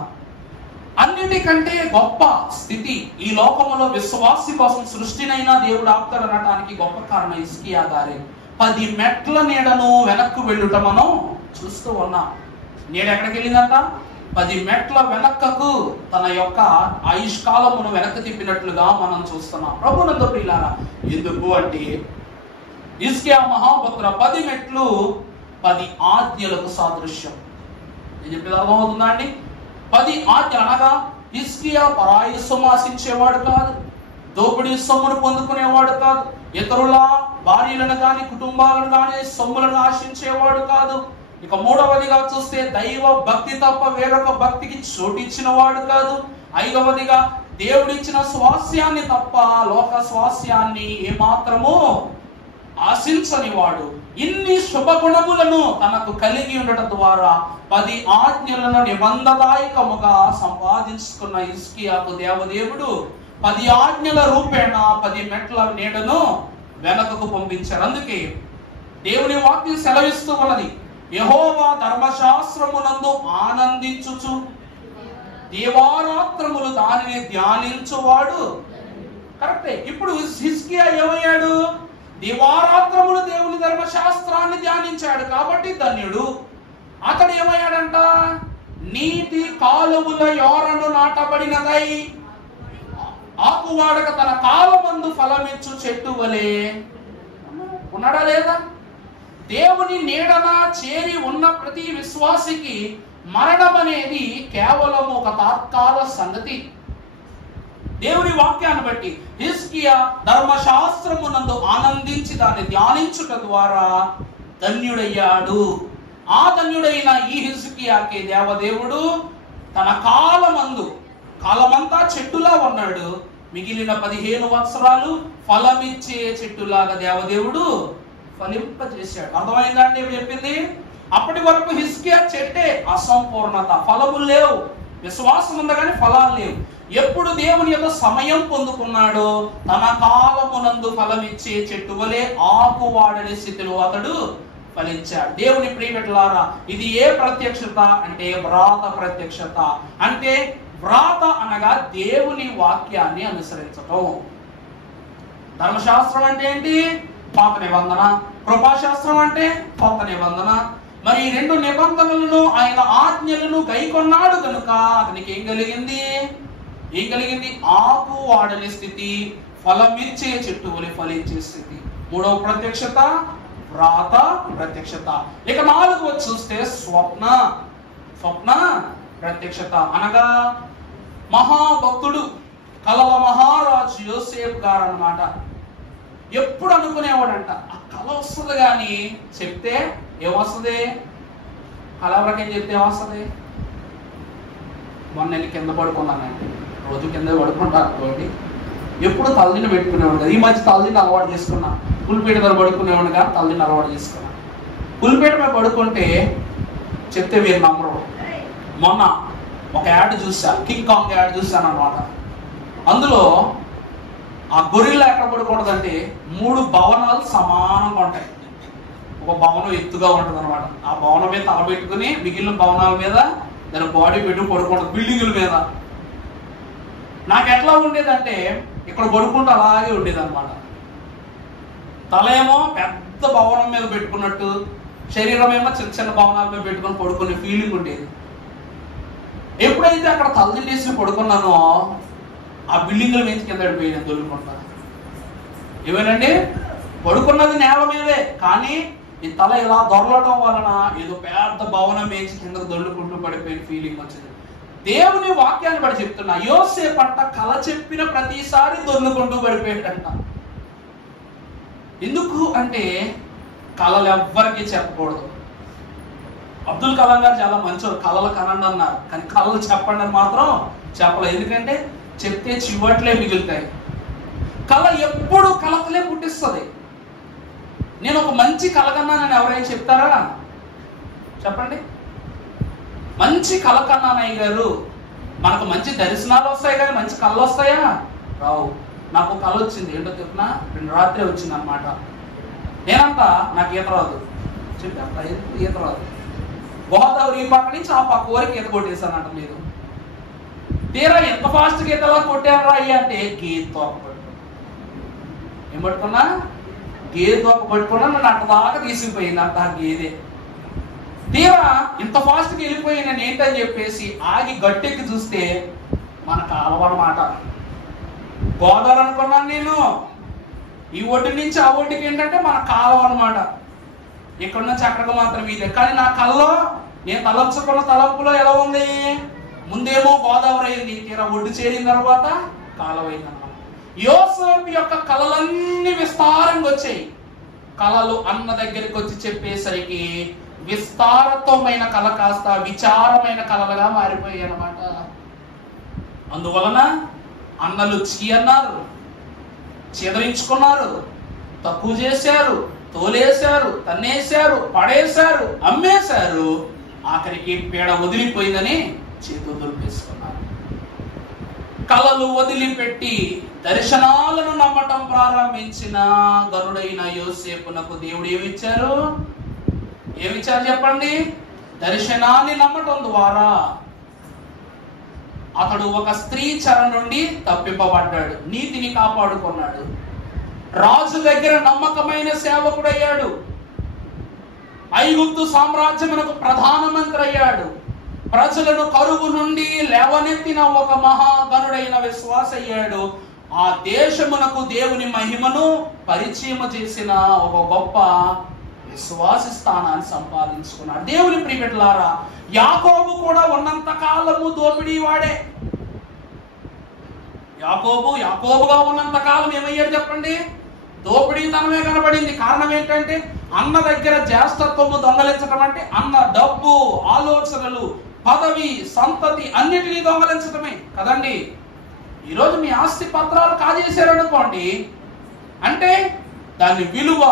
అన్నిటికంటే గొప్ప స్థితి ఈ లోకములో విశ్వాసి కోసం సృష్టినైనా దేవుడు ఆపుతాడనటానికి గొప్ప కారణం హిజ్కియా గారే. 10 మెట్ల నీడను వెనక్కు వెళ్ళుట మనం చూస్తూ ఉన్నాం. నీడ ఎక్కడికి వెళ్ళిందంట? 10 మెట్ల వెనక్కకు తన యొక్క ఆయుష్కాలమును వెనక్కి తిప్పినట్లుగా మనం చూస్తున్నాం. ప్రభునందు ప్రియులారా, ఎందుకు అంటే హిజ్కియా మహాభక్తుల 10 మెట్లు 10 ఆజ్ఞలకు సాదృశ్యం. నేను చెప్పేది అర్థమవుతుందా అండి? 10 ఆజ్ఞలు అనగా హిజ్కియా పరాయి సొమ్ము ఆశించేవాడు కాదు, దోపిడీ సొమ్మును పొందుకునేవాడు కాదు, ఇతరుల భార్యలను కానీ కుటుంబాలను కానీ సొమ్ములను ఆశించేవాడు కాదు. ఇక మూడవదిగా చూస్తే దైవ భక్తి తప్ప వేరొక భక్తికి చోటిచ్చిన వాడు కాదు. 5వదిగా దేవుడిచ్చిన స్వాస్యాన్ని తప్ప లోక స్వాస్యాన్ని ఏమాత్రము ఆశించని వాడు. ఇన్ని శుభగుణములను తనకు కలిగి ఉండటం ద్వారా 10 ఆజ్ఞలను నిబంధదాయకముగా సంపాదించుకున్న హిజ్కియాకు దేవదేవుడు 10 ఆజ్ఞల రూపేణ 10 మెట్ల నీడను వెనకకు పంపించారు. అందుకే దేవుని వాక్యం సెలవిస్తూ ఉన్నది, యెహోవా ధర్మశాస్త్రమునందు ఆనందించుచు దేవారాత్రములు దానిని ధ్యానించువాడు. కరెక్టే. ఇప్పుడు హిజ్కియా ఏమయ్యాడు? దివారాత్రములు దేవుని ధర్మశాస్త్రాన్ని ధ్యానించాడు కాబట్టి ధన్యుడు. అతడు ఏమయ్యాడంట? నీటి కాలువల యోరను నాటబడినదై ఆకువాడక తన కాలమందు ఫలమిచ్చు చెట్టు వలె ఉన్నాడా లేదా? దేవుని నీడన చేరి ఉన్న ప్రతి విశ్వాసికి మరణం అనేది కేవలం ఒక తాత్కాల సంగతి. దేవుని వాక్యాన్ని బట్టి హిజ్కియా ధర్మశాస్త్రమునందు ఆనందించి దాన్ని ధ్యానించుట ద్వారా ధన్యుడయ్యాడు. ఆ ధన్యుడైన ఈ హిజ్కియాకి దేవదేవుడు తన కాలమంతా చెట్టులా ఉన్నాడు. మిగిలిన 15 సంవత్సరాలు ఫలమిచ్చే చెట్టులాగా దేవదేవుడు ఫలింపజేశాడు. అర్థమైందా అండి చెప్పింది? అప్పటి వరకు హిజ్కియా చెట్టే అసంపూర్ణత, ఫలములు లేవు, విశ్వాసం ఉంది కానీ ఫలాలు లేవు. ఎప్పుడు దేవుని యొక్క సమయం పొందుకున్నాడో తన కాలమునందు ఫలమిచ్చే చెట్టు వలె ఆకువాడని స్థితిలో అతడు ఫలించాడు. దేవుని ప్రియబిడ్డలారా, ఇది ఏ ప్రత్యక్షత అంటే వ్రాత ప్రత్యక్షత. అంటే వ్రాత అనగా దేవుని వాక్యాన్ని అనుసరించటం. ధర్మశాస్త్రం అంటే ఏంటి? పాత నిబంధన. కృపాశాస్త్రం అంటే కొత్త నిబంధన. మరి ఈ 2 నిబంధనలను ఆయన ఆజ్ఞలను గైకొన్నాడు కనుక అతనికి ఏం కలిగింది? ఆకు వాడని స్థితి, ఫలమిచ్చే చెట్టు వలె ఫలించే స్థితి. 3వ ప్రత్యక్షత వ్రాత ప్రత్యక్షత. ఇక 4వ చూస్తే స్వప్న ప్రత్యక్షత. అనగా మహాభక్తుడు కలల మహారాజు యోసేపు గారు అన్నమాట. ఎప్పుడు అనుకునేవాడంట, ఆ కళ వస్తుంది కానీ చెప్తే ఏమొస్తుంది? కళ ఎవరికేం చెప్తే ఏమొస్తుంది? మొన్న నేను కింద పడుకున్నానండి, రోజు కింద పడుకుంటాను కాబట్టి ఎప్పుడు తల్లిని పెట్టుకునేవాడు కదా. ఈ మధ్య తల్లిని అలవాటు చేసుకున్నా. పులిపేట మీద పడుకునేవాడు కానీ తల్లిని అలవాటు చేసుకున్నా. పులిపేట మీద పడుకుంటే చెప్తే మీరు నమ్మరు. మొన్న ఒక యాడ్ చూశాను, కింగ్ కాంగ్ యాడ్ చూశాను అనమాట. అందులో ఆ గొరిల్లా ఎక్కడ పడుకుంటుందంటే 3 భవనాలు సమానంగా ఉంటాయి. ఒక భవనం ఎత్తుగా ఉంటుంది అనమాట. ఆ భవనం మీద తల పెట్టుకుని మిగిలిన భవనాల మీద దాని బాడీ పెట్టుకుని పడుకుంటుంది, బిల్డింగుల మీద. నాకు ఎట్లా ఉండేదంటే ఇక్కడ పడుకుంటూ అలాగే ఉండేది అనమాట. తల ఏమో పెద్ద భవనం మీద పెట్టుకున్నట్టు, శరీరం ఏమో చిన్న చిన్న భవనాల మీద పెట్టుకుని పడుకునే ఫీలింగ్ ఉండేది. ఎప్పుడైతే అక్కడ తలదిండేసి పడుకున్నానో ఆ బిల్డింగ్ల మీద కింద పడిపోయాను దొల్లుకుంటా. ఏమేనండి, పడుకున్నది నేల మీదే, కానీ ఈ తల ఇలా దొరలటం వలన ఏదో పెద్ద భవనం వేసి కిందకు దొల్లుకుంటూ పడిపోయిన ఫీలింగ్ వచ్చింది. దేవుని వాక్యాన్ని బట్టి చెప్తున్నా, యోసేపు అంట కళ చెప్పిన ప్రతిసారి దొల్లుకుంటూ పడిపోయాడంట. ఎందుకు అంటే కళలు ఎవ్వరికి చెప్పకూడదు. అబ్దుల్ కలాం గారు చాలా మంచోరు, కళలు కనండి అన్నారు, కానీ కళలు చెప్పండి అని మాత్రం చెప్పలేదు. ఎందుకంటే చెప్తే చివట్లే మిగులుతాయి. కళ ఎప్పుడు కలతలే పుట్టిస్తుంది. నేను ఒక మంచి కళ కన్నానని ఎవరైనా చెప్తారా? చెప్పండి. మంచి కళ కన్నానయ్య గారు, మనకు మంచి దర్శనాలు వస్తాయి కానీ మంచి కళలు వస్తాయా? రావు. నాకు కళ వచ్చింది, ఏంటో చెప్పినా, 2 రాత్రి వచ్చింది అనమాట. నేనంతా నాకు ఈత రాదు, చెప్పా ఈత రాదు. గోదావరి ఈ పక్క నుంచి ఆ పక్క వరకు ఈత కొట్టేశానంట. లేదు, తీరా ఎంత ఫాస్ట్గా ఈతలా కొట్టాను రా అంటే గేదె తోక పట్టుకున్నా. ఏం పట్టుకున్నా? గేదె తోక పట్టుకున్నా. నన్ను అట్ట దాకా తీసుకుపోయింది అంత గేదె. తీరా ఇంత ఫాస్ట్గా వెళ్ళిపోయి నేను ఏంటని చెప్పేసి ఆగి గట్టెక్కి చూస్తే మన కాలవన్నమాట. గోదావరి అనుకున్నాను నేను. ఈ ఒడ్డు నుంచి ఆ ఒడ్డుకి ఏంటంటే మన కాలువ అనమాట. ఇక్కడ నుంచి అక్కడికి మాత్రం ఇదే. కానీ నా కళ్ళలో నేను తలంచుకున్న తలంపులో ఎలా ఉంది? ముందేమో గోదావరి అయింది, తీరా ఒడ్డు చేరిన తర్వాత కాలువ అయిందన్నమాట. యోసేపు యొక్క కళలన్నీ విస్తారంగా వచ్చాయి. కళలు అన్న దగ్గరికి వచ్చి చెప్పేసరికి విస్తారత్వమైన కళ కాస్త విచారమైన కళలుగా మారిపోయాయి అన్నమాట. అందువలన అన్నలు అన్నారు, చెదరించుకున్నారు, తక్కువ చేశారు, తోలేశారు, తన్నేశారు, పడేశారు, అమ్మేశారు. ఆఖరికి పీడ వదిలిపోయిందని చేతులు దులిపేసుకున్నారు. కళలు వదిలిపెట్టి దర్శనాలను నమ్మటం ప్రారంభించిన గరుడైన యోసేపునకు దేవుడు ఏమిచ్చారు? ఏమిచ్చారు చెప్పండి? దర్శనాన్ని నమ్మటం ద్వారా అతడు ఒక స్త్రీ చెర నుండి తప్పింపబడ్డాడు, నీతిని కాపాడుకున్నాడు, రాజు దగ్గర నమ్మకమైన సేవకుడయ్యాడు, ఐగుప్తు సామ్రాజ్యమునకు ప్రధానమంత్రి అయ్యాడు, ప్రజలను కరువు నుండి లేవనెత్తిన ఒక మహాగణుడైన విశ్వాస అయ్యాడు, ఆ దేశమునకు దేవుని మహిమను పరిచయం చేసిన ఒక గొప్ప విశ్వాస స్థానాన్ని సంపాదించుకున్నాడు. దేవుని ప్రియబిడ్డలారా, యాకోబు కూడా ఉన్నంత కాలము దోపిడీ వాడే. యాకోబుగా ఉన్నంత కాలం ఏమయ్యాడు చెప్పండి? దోపిడీతనమే కనబడింది. కారణం ఏంటంటే అన్న దగ్గర జ్యేష్ఠత్వము దొంగలించడం అంటే అన్న డబ్బు, ఆలోచనలు, పదవి, సంతతి అన్నిటినీ దొంగలించడమే కదండి. ఈరోజు మీ ఆస్తి పత్రాలు కాజేశారనుకోండి, అంటే దాని విలువ,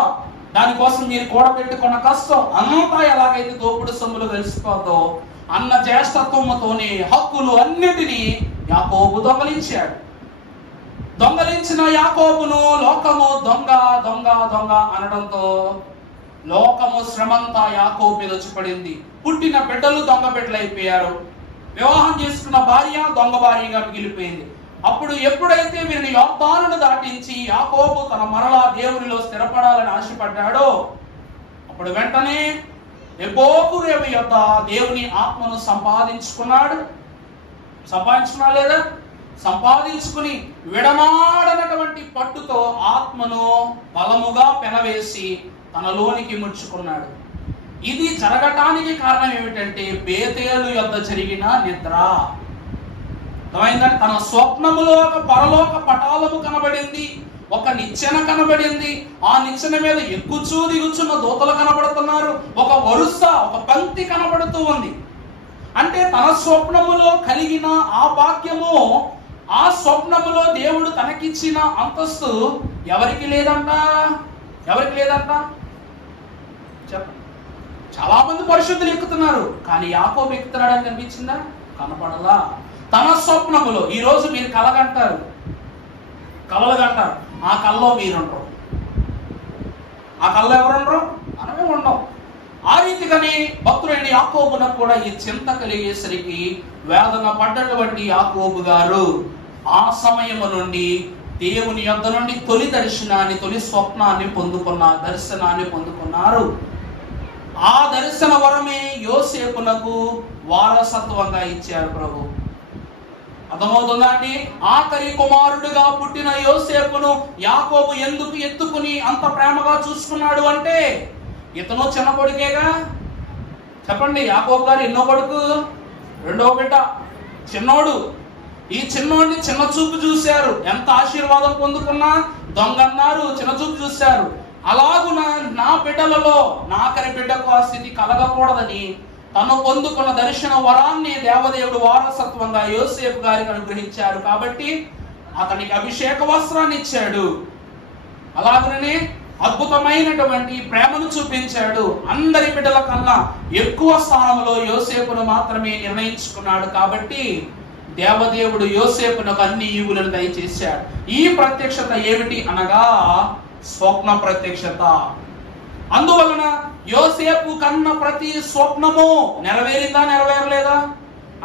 దానికోసం మీరు కూడబెట్టుకున్న కష్టం అంతా ఎలాగైతే దోపుడు సొమ్ములు కలిసిపోతో అన్న జ్యేష్ఠత్వముతోనే హక్కులు అన్నిటినీ యాకోబు దొంగలించాడు. దొంగలించిన యాకోబును లోకము దొంగ దొంగ దొంగ అనడంతో లోకము శ్రమంతా యాకోబు మీద వచ్చి పడింది. పుట్టిన బిడ్డలు దొంగ బిడ్డలు అయిపోయారు. వివాహం చేసుకున్న భార్య దొంగ భార్యగా మిగిలిపోయింది. అప్పుడు ఎప్పుడైతే వీరిని యోర్దానును దాటించి యాకోబు తన మరలా దేవునిలో స్థిరపడాలని ఆశపడ్డాడో, అప్పుడు వెంటనే ఎబోకు రేవు యొద్ద దేవుని ఆత్మను సంపాదించుకున్నాడు. లేదా? సంపాదించుకుని విడనాడనటువంటి పట్టుతో ఆత్మను బలముగా పెనవేసి తనలోనికి ముడుచుకున్నాడు. ఇది జరగటానికి కారణం ఏమిటంటే బేతేలు యొద్ద జరిగిన నిద్ర. అర్థమైందంటే తన స్వప్నములో ఒక పరలోక పటాలము కనబడింది, ఒక నిచ్చెన కనబడింది. ఆ నిచ్చెన మీద ఎక్కుచూ దిగుచున్న దూతలు కనబడుతున్నారు. ఒక వరుస, ఒక పంక్తి కనబడుతూ ఉంది. అంటే తన స్వప్నములో కలిగిన ఆ భాగ్యము, ఆ స్వప్నములో దేవుడు తనకిచ్చిన అంతస్తు ఎవరికి లేదంట? చెప్పండి. చాలా మంది పరిశుద్ధులు ఎక్కుతున్నారు, కానీ యాకోబు ఎక్కుతున్నాడని కనిపించిందా? కనపడలా. తన స్వప్నములో, ఈ రోజు మీరు కలగంటారు, ఆ కల్లో మీరుండరు. ఆ కల్లో ఎవరుండరు? మనమే ఉండం. ఆ రీతిగానే భక్తుడైన యాకోబునకు కూడా ఈ చింత కలిగేసరికి వేదన పడ్డటువంటి యాకోబు గారు ఆ సమయము నుండి దేవుని యొద్ద నుండి తొలి దర్శనాన్ని, తొలి స్వప్నాన్ని పొందుకున్నారు. ఆ దర్శన వరమే యోసేపునకు వారసత్వంగా ఇచ్చారు ప్రభు. అర్థమవుతుందా అండి? ఆఖరి కుమారుడిగా పుట్టిన యోసేపును యాకోబు ఎందుకు ఎత్తుకుని అంత ప్రేమగా చూసుకున్నాడు అంటే, ఇతను చిన్న కొడుకేగా. చెప్పండి, యాకోబు గారు ఎన్నో కొడుకు? రెండవ బిడ్డ, చిన్నోడు. ఈ చిన్నోడిని చిన్న చూపు చూశారు. ఎంత ఆశీర్వాదం పొందుకున్నా దొంగన్నారు, చిన్న చూపు చూశారు. అలాగున నా బిడ్డలలో నాకరి బిడ్డకు ఆ స్థితి కలగకూడదని తను పొందుకున్న దర్శన వరాన్ని దేవదేవుడు వారసత్వంగా యోసేపు గారికి అనుగ్రహించారు. కాబట్టి అతనికి అభిషేక వస్త్రాన్ని ఇచ్చాడు. అలాగనే అద్భుతమైనటువంటి ప్రేమను చూపించాడు. అందరి బిడ్డల కన్నా ఎక్కువ స్థానంలో యోసేపును మాత్రమే నిర్ణయించుకున్నాడు. కాబట్టి దేవదేవుడు యోసేపునకు అన్ని ఈవులను దయచేశాడు. ఈ ప్రత్యక్షత ఏమిటి అనగా స్వప్న ప్రత్యక్షత. అందువలన యోసేపు కన్న ప్రతి స్వప్నము నెరవేరిందా, నెరవేరలేదా?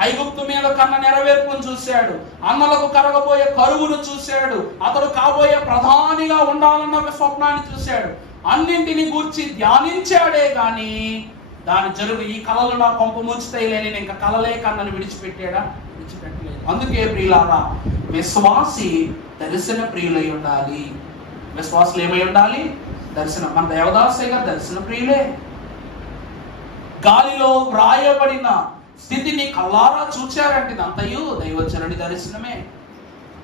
ఐగుప్తు మీద కన్న నెరవేర్పును చూశాడు. అన్నలకు కరగబోయే కరువును చూశాడు. అతడు కాబోయే ప్రధానిగా ఉండాలన్న ఒక స్వప్నాన్ని చూశాడు. అన్నింటిని గూర్చి ధ్యానించాడే గాని దాని జరుగు ఈ కళలు నా కొంప ముంచుతాయి లేని ఇంకా కలలే కన్నను విడిచిపెట్టాడా? విడిచిపెట్టలేదు. అందుకే ప్రియులారా, విశ్వాసి దర్శన ప్రియులై ఉండాలి. విశ్వాసులు ఏమై ఉండాలి? దర్శనం. మన దేవదాసయ్య గారు దర్శన ప్రియులే. గాలిలో వ్రాయబడిన స్థితిని కళ్ళారా చూచారంటే అంతయు దైవచనుడి దర్శనమే.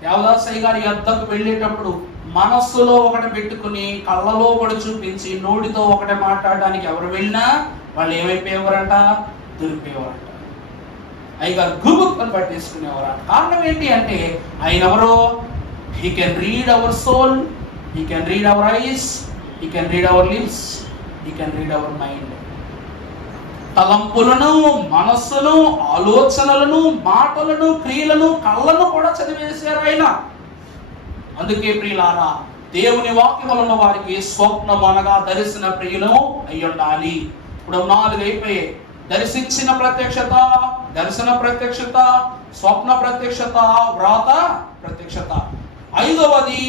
దేవదాసయ్య గారి యొద్దకు వెళ్ళేటప్పుడు మనస్సులో ఒకటి పెట్టుకుని కళ్ళలో ఒకటి చూపించి నోటితో ఒకటి మాట్లాడడానికి ఎవరు వెళ్ళినా వాళ్ళు ఏమైపోయేవారంట? దొరికిపోయేవారంట. అయ్యగారు గుబుక్కుని పట్టేసుకునేవారంట. కారణం ఏంటి అంటే ఆయన ఎవరో, he can read our soul, he can read our eyes, he can read our lips, he can read our mind. తలంపులను, మనస్సును, ఆలోచనలను, మాటలను, క్రియలను, కళ్ళను కూడా చదివేశారు ఆయన. అందుకే ప్రియులారా, దేవుని వాక్యం వలన వారికి స్వప్నం అనగా దర్శన ప్రియులు అయి ఉండాలి. ఇప్పుడు 4 అయిపోయాయి. దర్శించిన ప్రత్యక్షత, దర్శన ప్రత్యక్షత, స్వప్న ప్రత్యక్షత, వ్రాత ప్రత్యక్షత. 5వది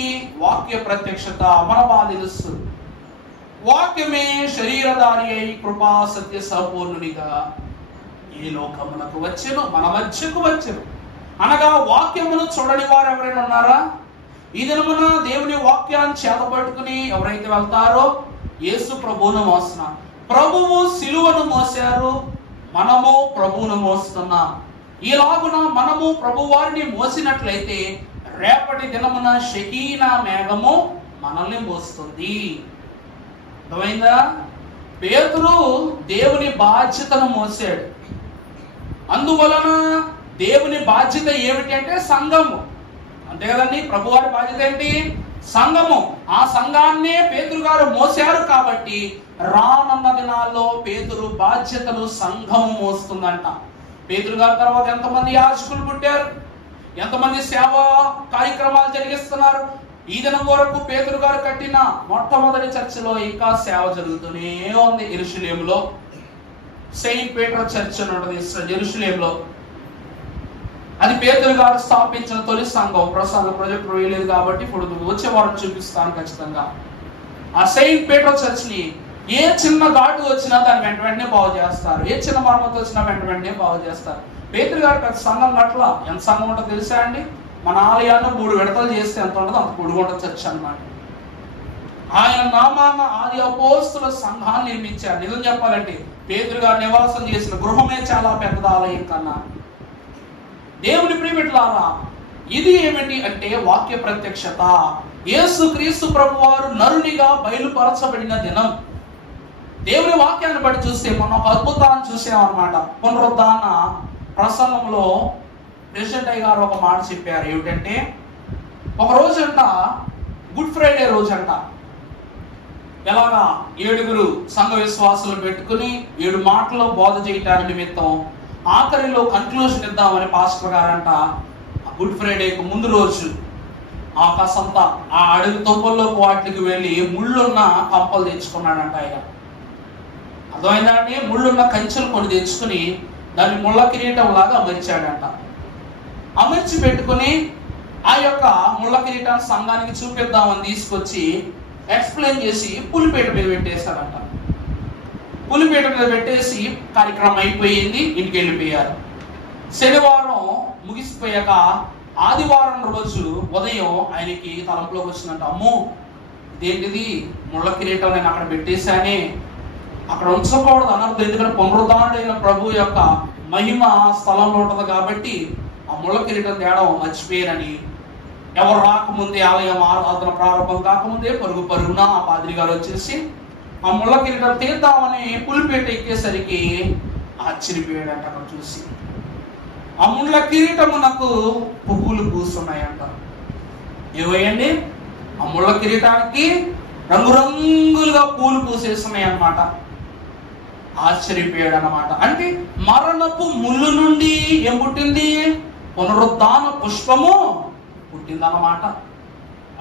వాక్య ప్రత్యక్షత. మన బాధ తెలుసు. వాక్యమే శరీరధారి అయి కృపా సత్య సంపూర్ణునిగా ఈ లోకమునకు వచ్చెను, మన మధ్యకు వచ్చెను. అనగా వాక్యమును చూడని వారు ఎవరైనా ఉన్నారా? ఈ దినమున దేవుని వాక్యాన్ని చేతపట్టుకుని ఎవరైతే వెళ్తారో యేసు ప్రభువును మోస్తున్నారు. ప్రభువు సిలువను మోసారు, మనము ప్రభువును మోస్తున్నాం. ఈలాగున మనము ప్రభు వారిని మోసినట్లయితే రేపటి దినమున షకీనా మేఘము మనల్ని మోస్తుంది. అర్థమైందా? పేతురు దేవుని బాధ్యతను మోసాడు. అందువలన దేవుని బాధ్యత ఏమిటి అంటే సంఘము. అంతే కదండి, ప్రభువారి బాధ్యత ఏంటి? సంఘము. ఆ సంఘాన్నే పేతురు గారు మోసారు కాబట్టి రానున్న దినాల్లో పేతురు బాధ్యతను సంఘము మోస్తుందంట. పేతురు గారి తర్వాత ఎంతమంది యాజకులు పుట్టారు, ఎంతమంది సేవా కార్యక్రమాలు జరిగిస్తున్నారు. ఈ దినం వరకు పేతురు గారు కట్టిన మొట్టమొదటి చర్చిలో ఇంకా సేవ జరుగుతూనే ఉంది. యెరూషలేములో సెయింట్ పీటర్ చర్చ్ అని ఉంటుంది యెరూషలేములో. అది పేతురు గారు స్థాపించిన తొలి సంఘం. ప్రస్తుతం ప్రాజెక్ట్ వేయలేదు కాబట్టి ఇప్పుడు వచ్చే వారం చూపిస్తాను ఖచ్చితంగా. ఆ సెయింట్ పీటర్ చర్చ్ ని ఏ చిన్న ఘాటు వచ్చినా దాన్ని వెంట వెంటనే బాగు చేస్తారు. ఏ చిన్న మరమ్మతు వచ్చినా వెంట వెంటనే బాగు చేస్తారు. పేతురు గారు పెద్ద సంఘం గట్ల ఎంత సంఘం ఉంటుందో తెలుసా అండి? మన ఆలయాన్ని 3 విడతలు చేస్తే ఎంత ఉంటుందో అంత పొడుగుంట చర్చ్ అన్నమాట. ఆయన నామాన ఆది అపోస్తుల సంఘాన్ని నిర్మించారు. నిజం చెప్పాలంటే పేతురు గారు నివాసం చేసిన గృహమే చాలా పెద్ద ఆలయం కన్నా. దేవుని ప్రియమిట్లారా, ఇది ఏమిటి అంటే వాక్య ప్రత్యక్షత. యేసు క్రీస్తు ప్రభువారు నరునిగా బయలుపరచబడిన దినం. దేవుని వాక్యాన్ని బట్టి చూస్తే మనం ఒక అద్భుతాన్ని చూసామన్నమాట. పునరుద్ధాన ప్రసంగంలో ప్రెసిడెంట్ అయ్య గారు ఒక మాట చెప్పారు. ఏమిటంటే ఒక రోజంట గుడ్ ఫ్రైడే రోజంట ఎలాగా 7 సంఘ విశ్వాసులు పెట్టుకుని 7 మాటలు బోధ చేయటానికి నిమిత్తం ఆఖరిలో కన్క్లూషన్ ఇద్దామని పాస్టర్ గారంట గుడ్ ఫ్రైడేకు ముందు రోజు ఆకాశంతా ఆ అడవి తొప్పల్లోకి వాటికి వెళ్ళి ముళ్ళున్న కంపలు తెచ్చుకున్నాడంట. ఆయన అర్థమైందండి, ముళ్ళున్న కంచెలు కొన్ని తెచ్చుకుని దాన్ని ముళ్ళ కిరీటం లాగా అమర్చాడంట. అమర్చి పెట్టుకుని ఆ యొక్క ముళ్ళ కిరీటాన్ని సంఘానికి చూపిద్దామని తీసుకొచ్చి ఎక్స్ప్లెయిన్ చేసి పులిపేట మీద పెట్టేశాడంట. పులిపేట మీద పెట్టేసి కార్యక్రమం అయిపోయింది, ఇంటికి వెళ్ళిపోయారు. శనివారం ముగిసిపోయాక ఆదివారం రోజు ఉదయం ఆయనకి తలంపులోకి వచ్చిందంట, అమ్మో ఇదేంటిది ముళ్ళ కిరీటం నేను అక్కడ పెట్టేశానే, అక్కడ ఉంచకూడదు అనర్థం. ఎందుకంటే పునరుద్ధారుడైన ప్రభు యొక్క మహిమ స్థలంలో ఉంటుంది కాబట్టి ఆ ముళ్ళ కిరీటం తేడం మర్చిపోయారని, ఎవరు రాకముందే, ఆలయం ఆరాధన ప్రారంభం కాకముందే పరుగున ఆ పాద్రి గారు వచ్చేసి ఆ ముళ్ళ కిరీటం తీద్దామని పులిపేట ఎక్కేసరికి ఆశ్చర్యపోయాడంట. అక్కడ చూసి ఆ ముళ్ళ కిరీటమునకు పువ్వులు పూస్తున్నాయంట. ఏవయండి? ఆ ముళ్ళ కిరీటానికి రంగురంగులుగా పూలు పూసేస్తున్నాయి అన్నమాట. ఆశ్చర్యపోయాడు అన్నమాట. అంటే మరణపు ముళ్ళు నుండి ఏం పుట్టింది? పునరుద్ధాన పుష్పము పుట్టిందన్నమాట.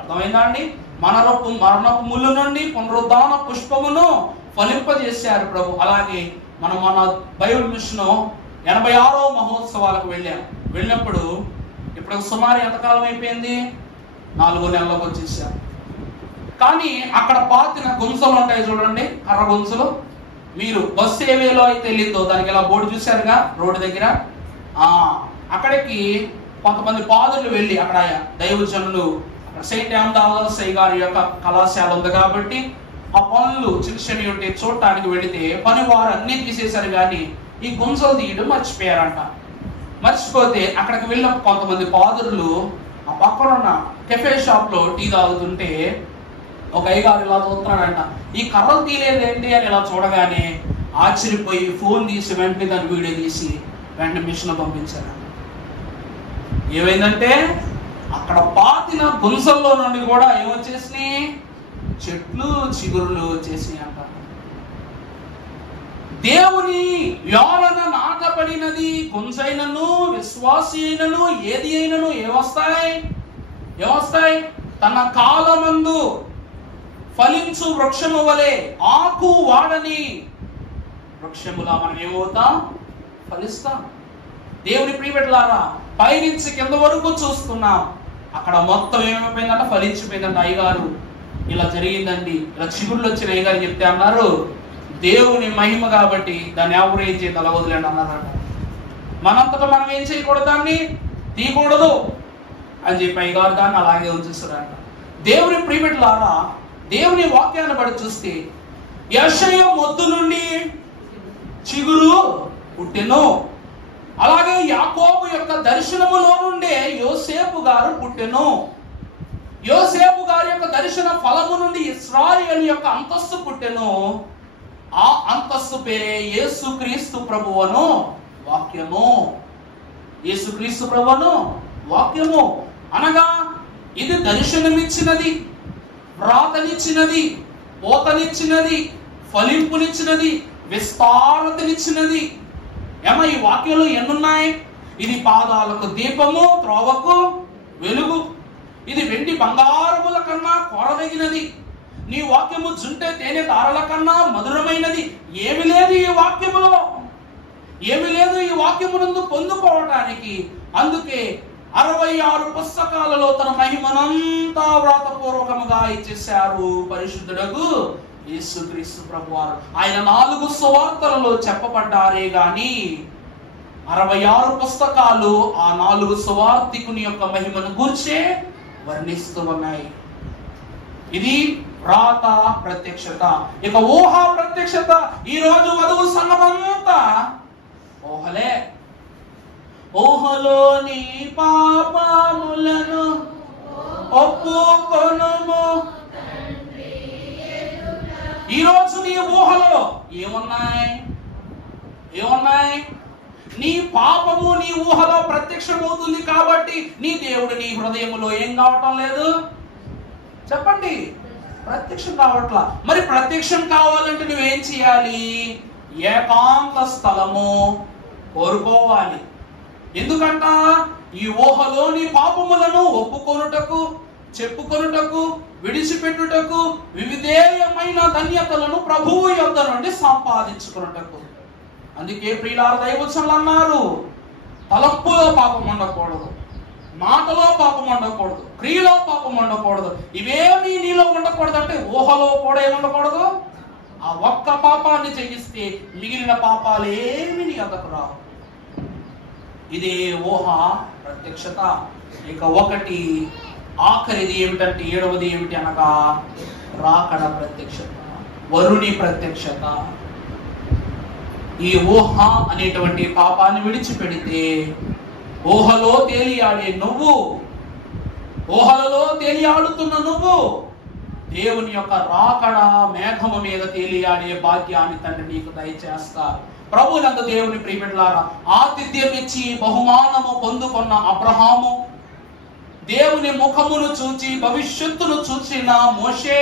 అర్థమైందా అండి? మరణపు ముళ్ళు నుండి పునరుద్ధాన పుష్పమును ఫలింపజేశారు ప్రభు. అలాగే మనం మన బైబిల్ మిషన్ 86వ మహోత్సవాలకు వెళ్ళినప్పుడు ఇప్పుడు సుమారు ఎంతకాలం అయిపోయింది? 4 నెలలకు వచ్చేసాం. కానీ అక్కడ పాతిన గుంసలు ఉంటాయి చూడండి, కర్ర గుంసలు. మీరు బస్సు ఏ వేలో అయితే వెళ్ళిందో దానికి ఇలా బోర్డు చూశారుగా రోడ్డు దగ్గర, అక్కడికి కొంతమంది పాదులు వెళ్ళి అక్కడ దైవజనులు, అక్కడ సెయింట్ అహ్మదాబాద్ సై గారి యొక్క కళాశాల ఉంది కాబట్టి ఆ పనులు చిన్న ఉంటే చూడటానికి వెళితే పని వారు అన్ని తీసేశారు, కానీ ఈ గుంసలు తీయడం మర్చిపోయారంట. మర్చిపోతే అక్కడికి వెళ్ళిన కొంతమంది పాదులు ఆ పక్కన ఉన్న కెఫే షాప్ లో టీ తాగుతుంటే ఒక అయ్యగారు ఇలా చూస్తున్నాడంట, ఈ కర్రలు తీయలేదేంటి అని ఇలా చూడగానే ఆశ్చర్యపోయి ఫోన్ తీసి వెంటనే దాన్ని వీడియో తీసి వెంటనే మిషన్ పంపించారు. ఏమైందంటే అక్కడ పాతిన గుంసల్లో నుండి కూడా ఏమొచ్చేసినాయి? చెట్లు చిగురులు వచ్చేసినాయి అంట. దేవుని యోలన నాటబడినది గుంజైనను విశ్వాసి అయినను ఏది అయినను ఏమొస్తాయి? తన కాలమందు ఫలించు వృక్షము వలె ఆకు వాడని వృక్షములా మనం ఏమవుతాం? ఫలిస్తాం. దేవుని ప్రియబిడ్డలారా, పైనుంచి కింద వరకు చూస్తున్నాం, అక్కడ మొత్తం ఏమైపోయిందంట? ఫలించిపోయిందంట. అయ్యగారు ఇలా జరిగిందండి, ఇలా చిగుళ్ళు వచ్చిన అయ్యగారు చెప్తే అన్నారు, దేవుని మహిమ కాబట్టి దాన్ని ఎవరు ఏం చేయాలి అలా వదిలేండి అన్నారంట. మనంతటా మనం ఏం చేయకూడదు, దాన్ని తీయకూడదు అని చెప్పి అయ్యగారు దాన్ని అలాగే ఉంచేస్తారంట. దేవుని ప్రియబిడ్డలారా, దేవుని వాక్యాన్ని బట్టి చూస్తే యెషయా మొద్దు నుండి చిగురు పుట్టెను, అలాగే యాకోబు యొక్క దర్శనములో నుండే యోసేపు గారు పుట్టెను. యోసేపు గారి యొక్క దర్శన ఫలము నుండి ఇశ్రాయేలు యొక్క అంతస్తు పుట్టెను. ఆ అంతస్తు పేరే యేసుక్రీస్తు ప్రభువును వాక్యము. యేసుక్రీస్తు ప్రభువును వాక్యము అనగా ఇది దర్శనమిచ్చినది, వ్రాతనిచ్చినది, పోతనిచ్చినది, ఫలింపునిచ్చినది, విస్తారతనిచ్చినది. ఏమో ఈ వాక్యంలో ఎన్నున్నాయి? ఇది పాదాలకు దీపము, త్రోవకు వెలుగు. ఇది వెండి బంగారముల కన్నా కోరదగినది. నీ వాక్యము జుంటే తేనె తారల కన్నా మధురమైనది. ఏమి లేదు ఈ వాక్యములో, ఏమి లేదు ఈ వాక్యమునందు పొందుకోవటానికి. అందుకే 66 పుస్తకాలలో తన మహిమనంతా వ్రాతపూర్వకముగా ఇచ్చేశారు పరిశుద్ధుడగు యేసుక్రీస్తు ప్రభువారు. ఆయన 4 సువార్తలలో చెప్పబడ్డారే గాని 66 పుస్తకాలు ఆ 4 సువార్తికుని యొక్క మహిమను గూర్చే వర్ణిస్తూ ఉన్నాయి. ఇది వ్రాత ప్రత్యక్షత. ఇక ఊహా ప్రత్యక్షత. ఈ రోజు వధువు సంగమంతా ఊహలే. ఊహలోని పాపములను ఒప్పుకొనుము. ఈ రోజు నీ ఊహలో ఏమున్నాయి? నీ పాపము నీ ఊహలో ప్రత్యక్షమవుతుంది కాబట్టి నీ దేవుడు నీ హృదయములో ఏం కావటం లేదు? చెప్పండి, ప్రత్యక్షం కావట్లా. మరి ప్రత్యక్షం కావాలంటే నువ్వేం చేయాలి? ఏకాంత స్థలము కోరుకోవాలి. ఎందుకంట? ఈ ఊహలోని పాపములను ఒప్పుకొనుటకు, చెప్పుకొనుటకు, విడిచిపెట్టుటకు, వివిధేయమైన ధన్యతలను ప్రభువు యొద్ద నుండి సంపాదించుకున్నటకు. అందుకే ప్రియులార దైవజనులు అన్నారు, తలంపులో పాపం ఉండకూడదు, మాటలో పాపం ఉండకూడదు, క్రియలో పాపం ఉండకూడదు. ఇవేమీ నీలో ఉండకూడదు. అంటే ఊహలో కూడా ఏముండకూడదు? ఆ ఒక్క పాపాన్ని జయిస్తే మిగిలిన పాపాలు ఏమి నీ వద్దకు రావు. ఇదే ఊహ ప్రత్యక్షత. ఇక ఒకటి ఆఖరిది ఏమిటంటే 7వది ఏమిటి అనగా రాకడ ప్రత్యక్షత, వరుని ప్రత్యక్షత. ఈ ఊహ అనేటువంటి పాపాన్ని విడిచిపెడితే ఊహలో తేలియాడే నువ్వు, ఊహలలో తేలియాడుతున్న నువ్వు దేవుని యొక్క రాకడ మేఘము మీద తేలియాడే భాగ్యాన్ని తండ్రి నీకు దయచేస్తారు. ప్రభునందు దేవుని ప్రియబిడ్డలారా, ఆతిథ్యం ఇచ్చి బహుమానము పొందుకున్న అబ్రహాము, దేవుని ముఖమును చూచి భవిష్యత్తును చూసిన మోషే,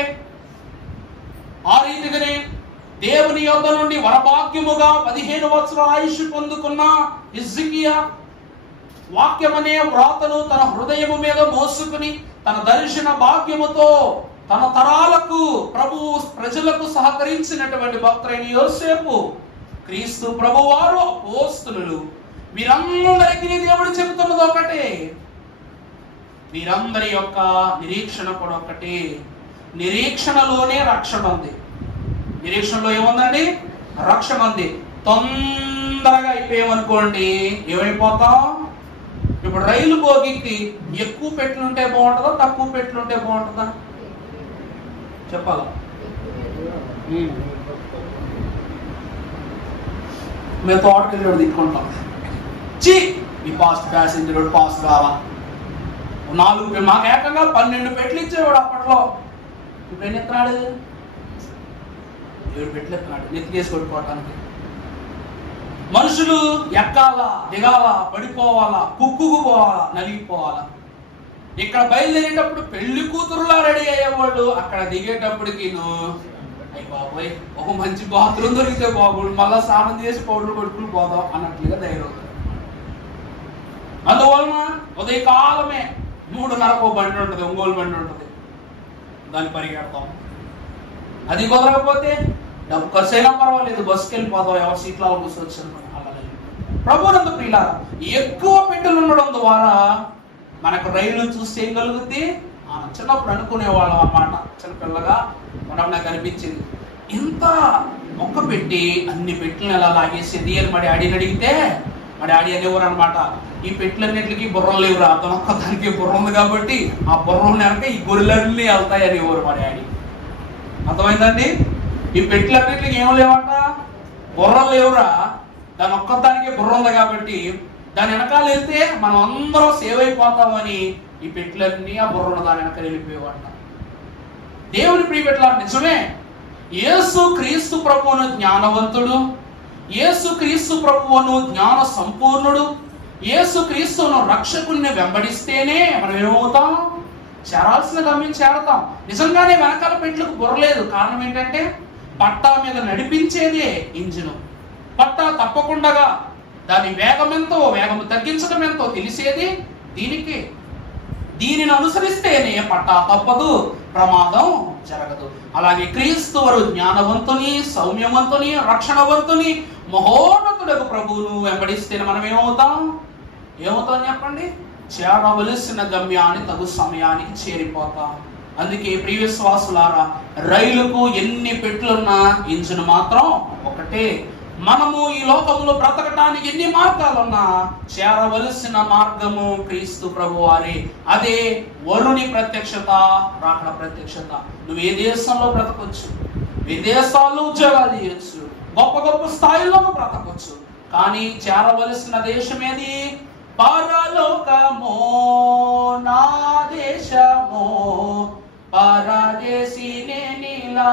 ఆ రీతిగానే దేవుని యొద్ద నుండి వరభాగ్యముగా 15 సంవత్సరాల ఆయుష్ పొందుకున్న హిజ్కియా, వాక్యమనే వ్రాతను తన హృదయము మీద మోసుకుని తన దర్శన భాగ్యముతో తన తరాలకు ప్రభు ప్రజలకు సహకరించినటువంటి భక్తులైన యోసేపు, క్రీస్తు ప్రభువారు, అపోస్తలులు, వీరందరికీ దేవుడు చెబుతున్నది ఒకటే, వీరందరి యొక్క నిరీక్షణ కూడా ఒకటే. నిరీక్షణలోనే రక్షణ ఉంది. నిరీక్షణలో ఏముందండి? రక్షణ ఉంది. తొందరగా అయిపోయామనుకోండి ఏమైపోతాం? ఇప్పుడు రైలు బోగికి ఎక్కువ పెట్లుంటే బాగుంటుందా, తక్కువ పెట్లుంటే బాగుంటుందా చెప్పాలా? మేము తోటకెళ్ళి దిక్కుంటాం, చీ ఈ పాస్ట్ ప్యాసింజర్ పాస్ కావా, 4 మాకు ఏకంగా 12 పెట్లు ఇచ్చేవాడు అప్పట్లో. ఇప్పుడు ఎన్ని ఎత్తున్నాడు? 7 పెట్లు ఎత్తున్నాడు నెత్తికేసి కొట్టుకోవటానికి. మనుషులు ఎక్కాలా, దిగాలా, పడిపోవాలా, కుక్కుపోవాలా, నలిగిపోవాలా. ఇక్కడ బయలుదేరేటప్పుడు పెళ్లి కూతురులా రెడీ అయ్యేవాళ్ళు, అక్కడ దిగేటప్పటికి అయ్యి బాబోయ్ ఒక మంచి బాత్రూమ్ దొరికితే బాగుండు, మళ్ళా స్నానం చేసి పౌడర్ కొడుకులు పోదాం అన్నట్లుగా ధైర్యం. అందువలన ఉదయకాలమే 3:30 బండి ఉంటుంది, ఒంగోలు బండి ఉంటుంది, దాన్ని పరిగెడతాం. అది కుదరకపోతే డబ్బు ఖర్చు అయినా పర్వాలేదు, బస్సుకి వెళ్ళిపోతాం, ఎవరి సీట్లలో కూర్చొచ్చాను. ప్రభునందు ప్రియులారా, ఎక్కువ పెట్టెలు ఉండడం ద్వారా మనకు రైలు చూస్తే ఏం కలుగుద్ది? చిన్నప్పుడు అనుకునేవాళ్ళం అన్నమాట, చిన్నపిల్లగా ఉన్నప్పుడు నాకు అనిపించింది, ఇంత మొక్క పెట్టి అన్ని పెట్టెలను ఎలా లాగేసేది అని మా డాడీని అడిగితే, మా డాడీ అనేవారు అనమాట, ఈ పెట్టెలన్నింటికి బుర్రలు లేవురా, అతను ఒక్కదానికి బుర్ర ఉంది కాబట్టి ఆ బుర్ర వెనక ఈ గొర్రెలన్నీ వెళ్తాయి అనేవారు మా డాడీ. అర్థమైందండి? ఈ పెట్టెలన్నింటికి ఏం లేవంట, బుర్రలు లేవురా, దాని ఒక్కదానికి బుర్ర ఉంది కాబట్టి దాని వెనకాల వెళ్తే మనం అందరం సేవ్ అయిపోతామని ఈ పెట్టెలన్నీ ఆ బుర్ర దాని వెనక వెళ్ళిపోయేవాట. దేవుని ప్రియబిడ్డలారా, నిజమే, యేసు క్రీస్తు ప్రభువును జ్ఞానవంతుడు, యేసు క్రీస్తు ప్రభువును జ్ఞాన సంపూర్ణుడు, యేసు క్రీస్తును రక్షకుని వెంబడిస్తేనే మనం ఏమవుతాం? చేరాల్సిన గమ్యం చేరతాం. నిజంగానే వెనకాల పెట్టెలకు బుర్రలేదు. కారణం ఏంటంటే పట్టా మీద నడిపించేదే ఇంజిన్. పట్టా తప్పకుండా దాని వేగం ఎంతో, వేగం తగ్గించడం ఎంతో తెలిసేది దీనికి. దీనిని అనుసరిస్తేనే పట్టా తప్పదు, ప్రమాదం జరగదు. అలాగే క్రీస్తు వారు జ్ఞానవంతుని, సౌమ్యవంతుని, రక్షణవంతుని, మహోన్నతుడకు ప్రభువును వెంబడిస్తేనే మనం ఏమవుతాం చెప్పండి? చేరవలసిన గమ్యాన్ని తగు సమయానికి చేరిపోతాం. అందుకే ప్రియ విశ్వాసులారా, రైలుకు ఎన్ని పెట్లున్నా ఇంజిన్ మాత్రం ఒకటే. మనము ఈ లోకంలో బ్రతకటానికి ఎన్ని మార్గాలున్నా చేరవలసిన మార్గము క్రీస్తు ప్రభువారే. అదే వరుని ప్రత్యక్షత, రాకడ ప్రత్యక్షత. నువ్వు ఏ దేశంలో బ్రతకొచ్చు, విదేశాల్లో ఉద్యోగాలు చేయొచ్చు, గొప్ప గొప్ప స్థాయిలో బ్రతకొచ్చు, కానీ చేరవలసిన దేశం ఏది? పరలోకమో నా దేశమో, పరదేశి నేనిలా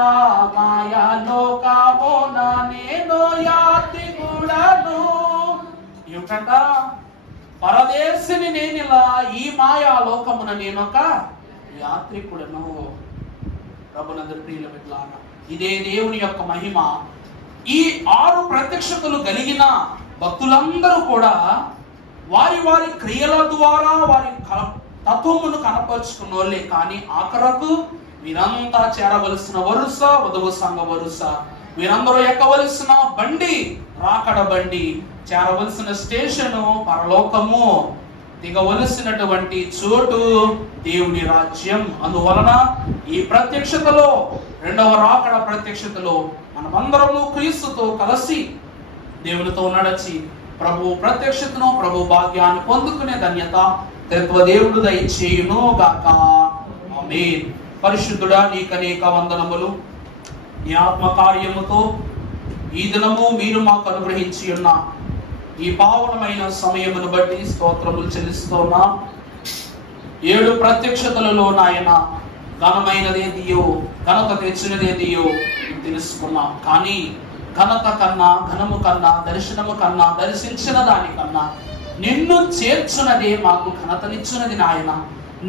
మాయా లోకమో నా నేను యాత్రికుడను. ఏమిటంట? పరదేశిని నేనిలా, ఈ మాయా లోకమున నేనొక యాత్రికుడను. ప్రభునందు ప్రియుల బిడ్డలారా, ఇదే దేవుని యొక్క మహిమ. ఈ 6 ప్రత్యక్షతలు కలిగిన భక్తులందరూ కూడా వారి వారి క్రియల ద్వారా వారి తత్వమును కనపరుచుకున్న వాళ్ళే. కానీ ఆఖరకు వీరంతా చేరవలసిన వరుస వధువు సంఘ వరుస. వీరందరూ ఎక్కవలసిన బండి రాకడ బండి, చేరవలసిన స్టేషను పరలోకము, దిగవలసినటువంటి చోటు దేవుని రాజ్యం. అందువలన ఈ ప్రత్యక్షతలో, రెండవ రాకడ ప్రత్యక్షతలో మనమందరము క్రీస్తుతో కలిసి దేవునితో నడచి ప్రభు ప్రత్యక్షతను, ప్రభు భాగ్యాన్ని పొందుకునే ధన్యత త్రిత్వ దేవుడు దయచేయును గాక. ఆమేన్. పరిశుద్ధుడా, నీకనేక వందనములు. నీ ఆత్మ కార్యముతో ఈ దినము మీరు మాకు అనుగ్రహించి ఉన్న ఈ పావనమైన సమయమును బట్టి స్తోత్రములు చెల్లిస్తున్నా. 7 ప్రత్యక్షతలలో నాయన ఘనమైనదేదియో, ఘనత తెచ్చినదేదియో తెలుసుకున్నాం. కానీ ఘనత కన్నా, ఘనము కన్నా, దర్శనము కన్నా, దర్శించిన దానికన్నా నిన్ను చేర్చున్నదే మాకు ఘనతనిచ్చున్నది నాయన.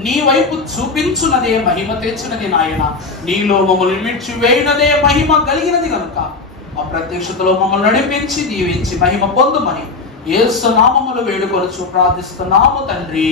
నీ వైపు చూపించున్నదే మహిమ తెచ్చినది నాయన. నీలో మమ్మల్ని మిడ్చివేయినదే మహిమ కలిగినది కనుక ఆ ప్రత్యక్షతలో మమ్మల్ని నడిపించి దీవించి మహిమ పొందుమని యేసు నామములో వేడుకొనుచు ప్రార్థిస్తున్నాము తండ్రి.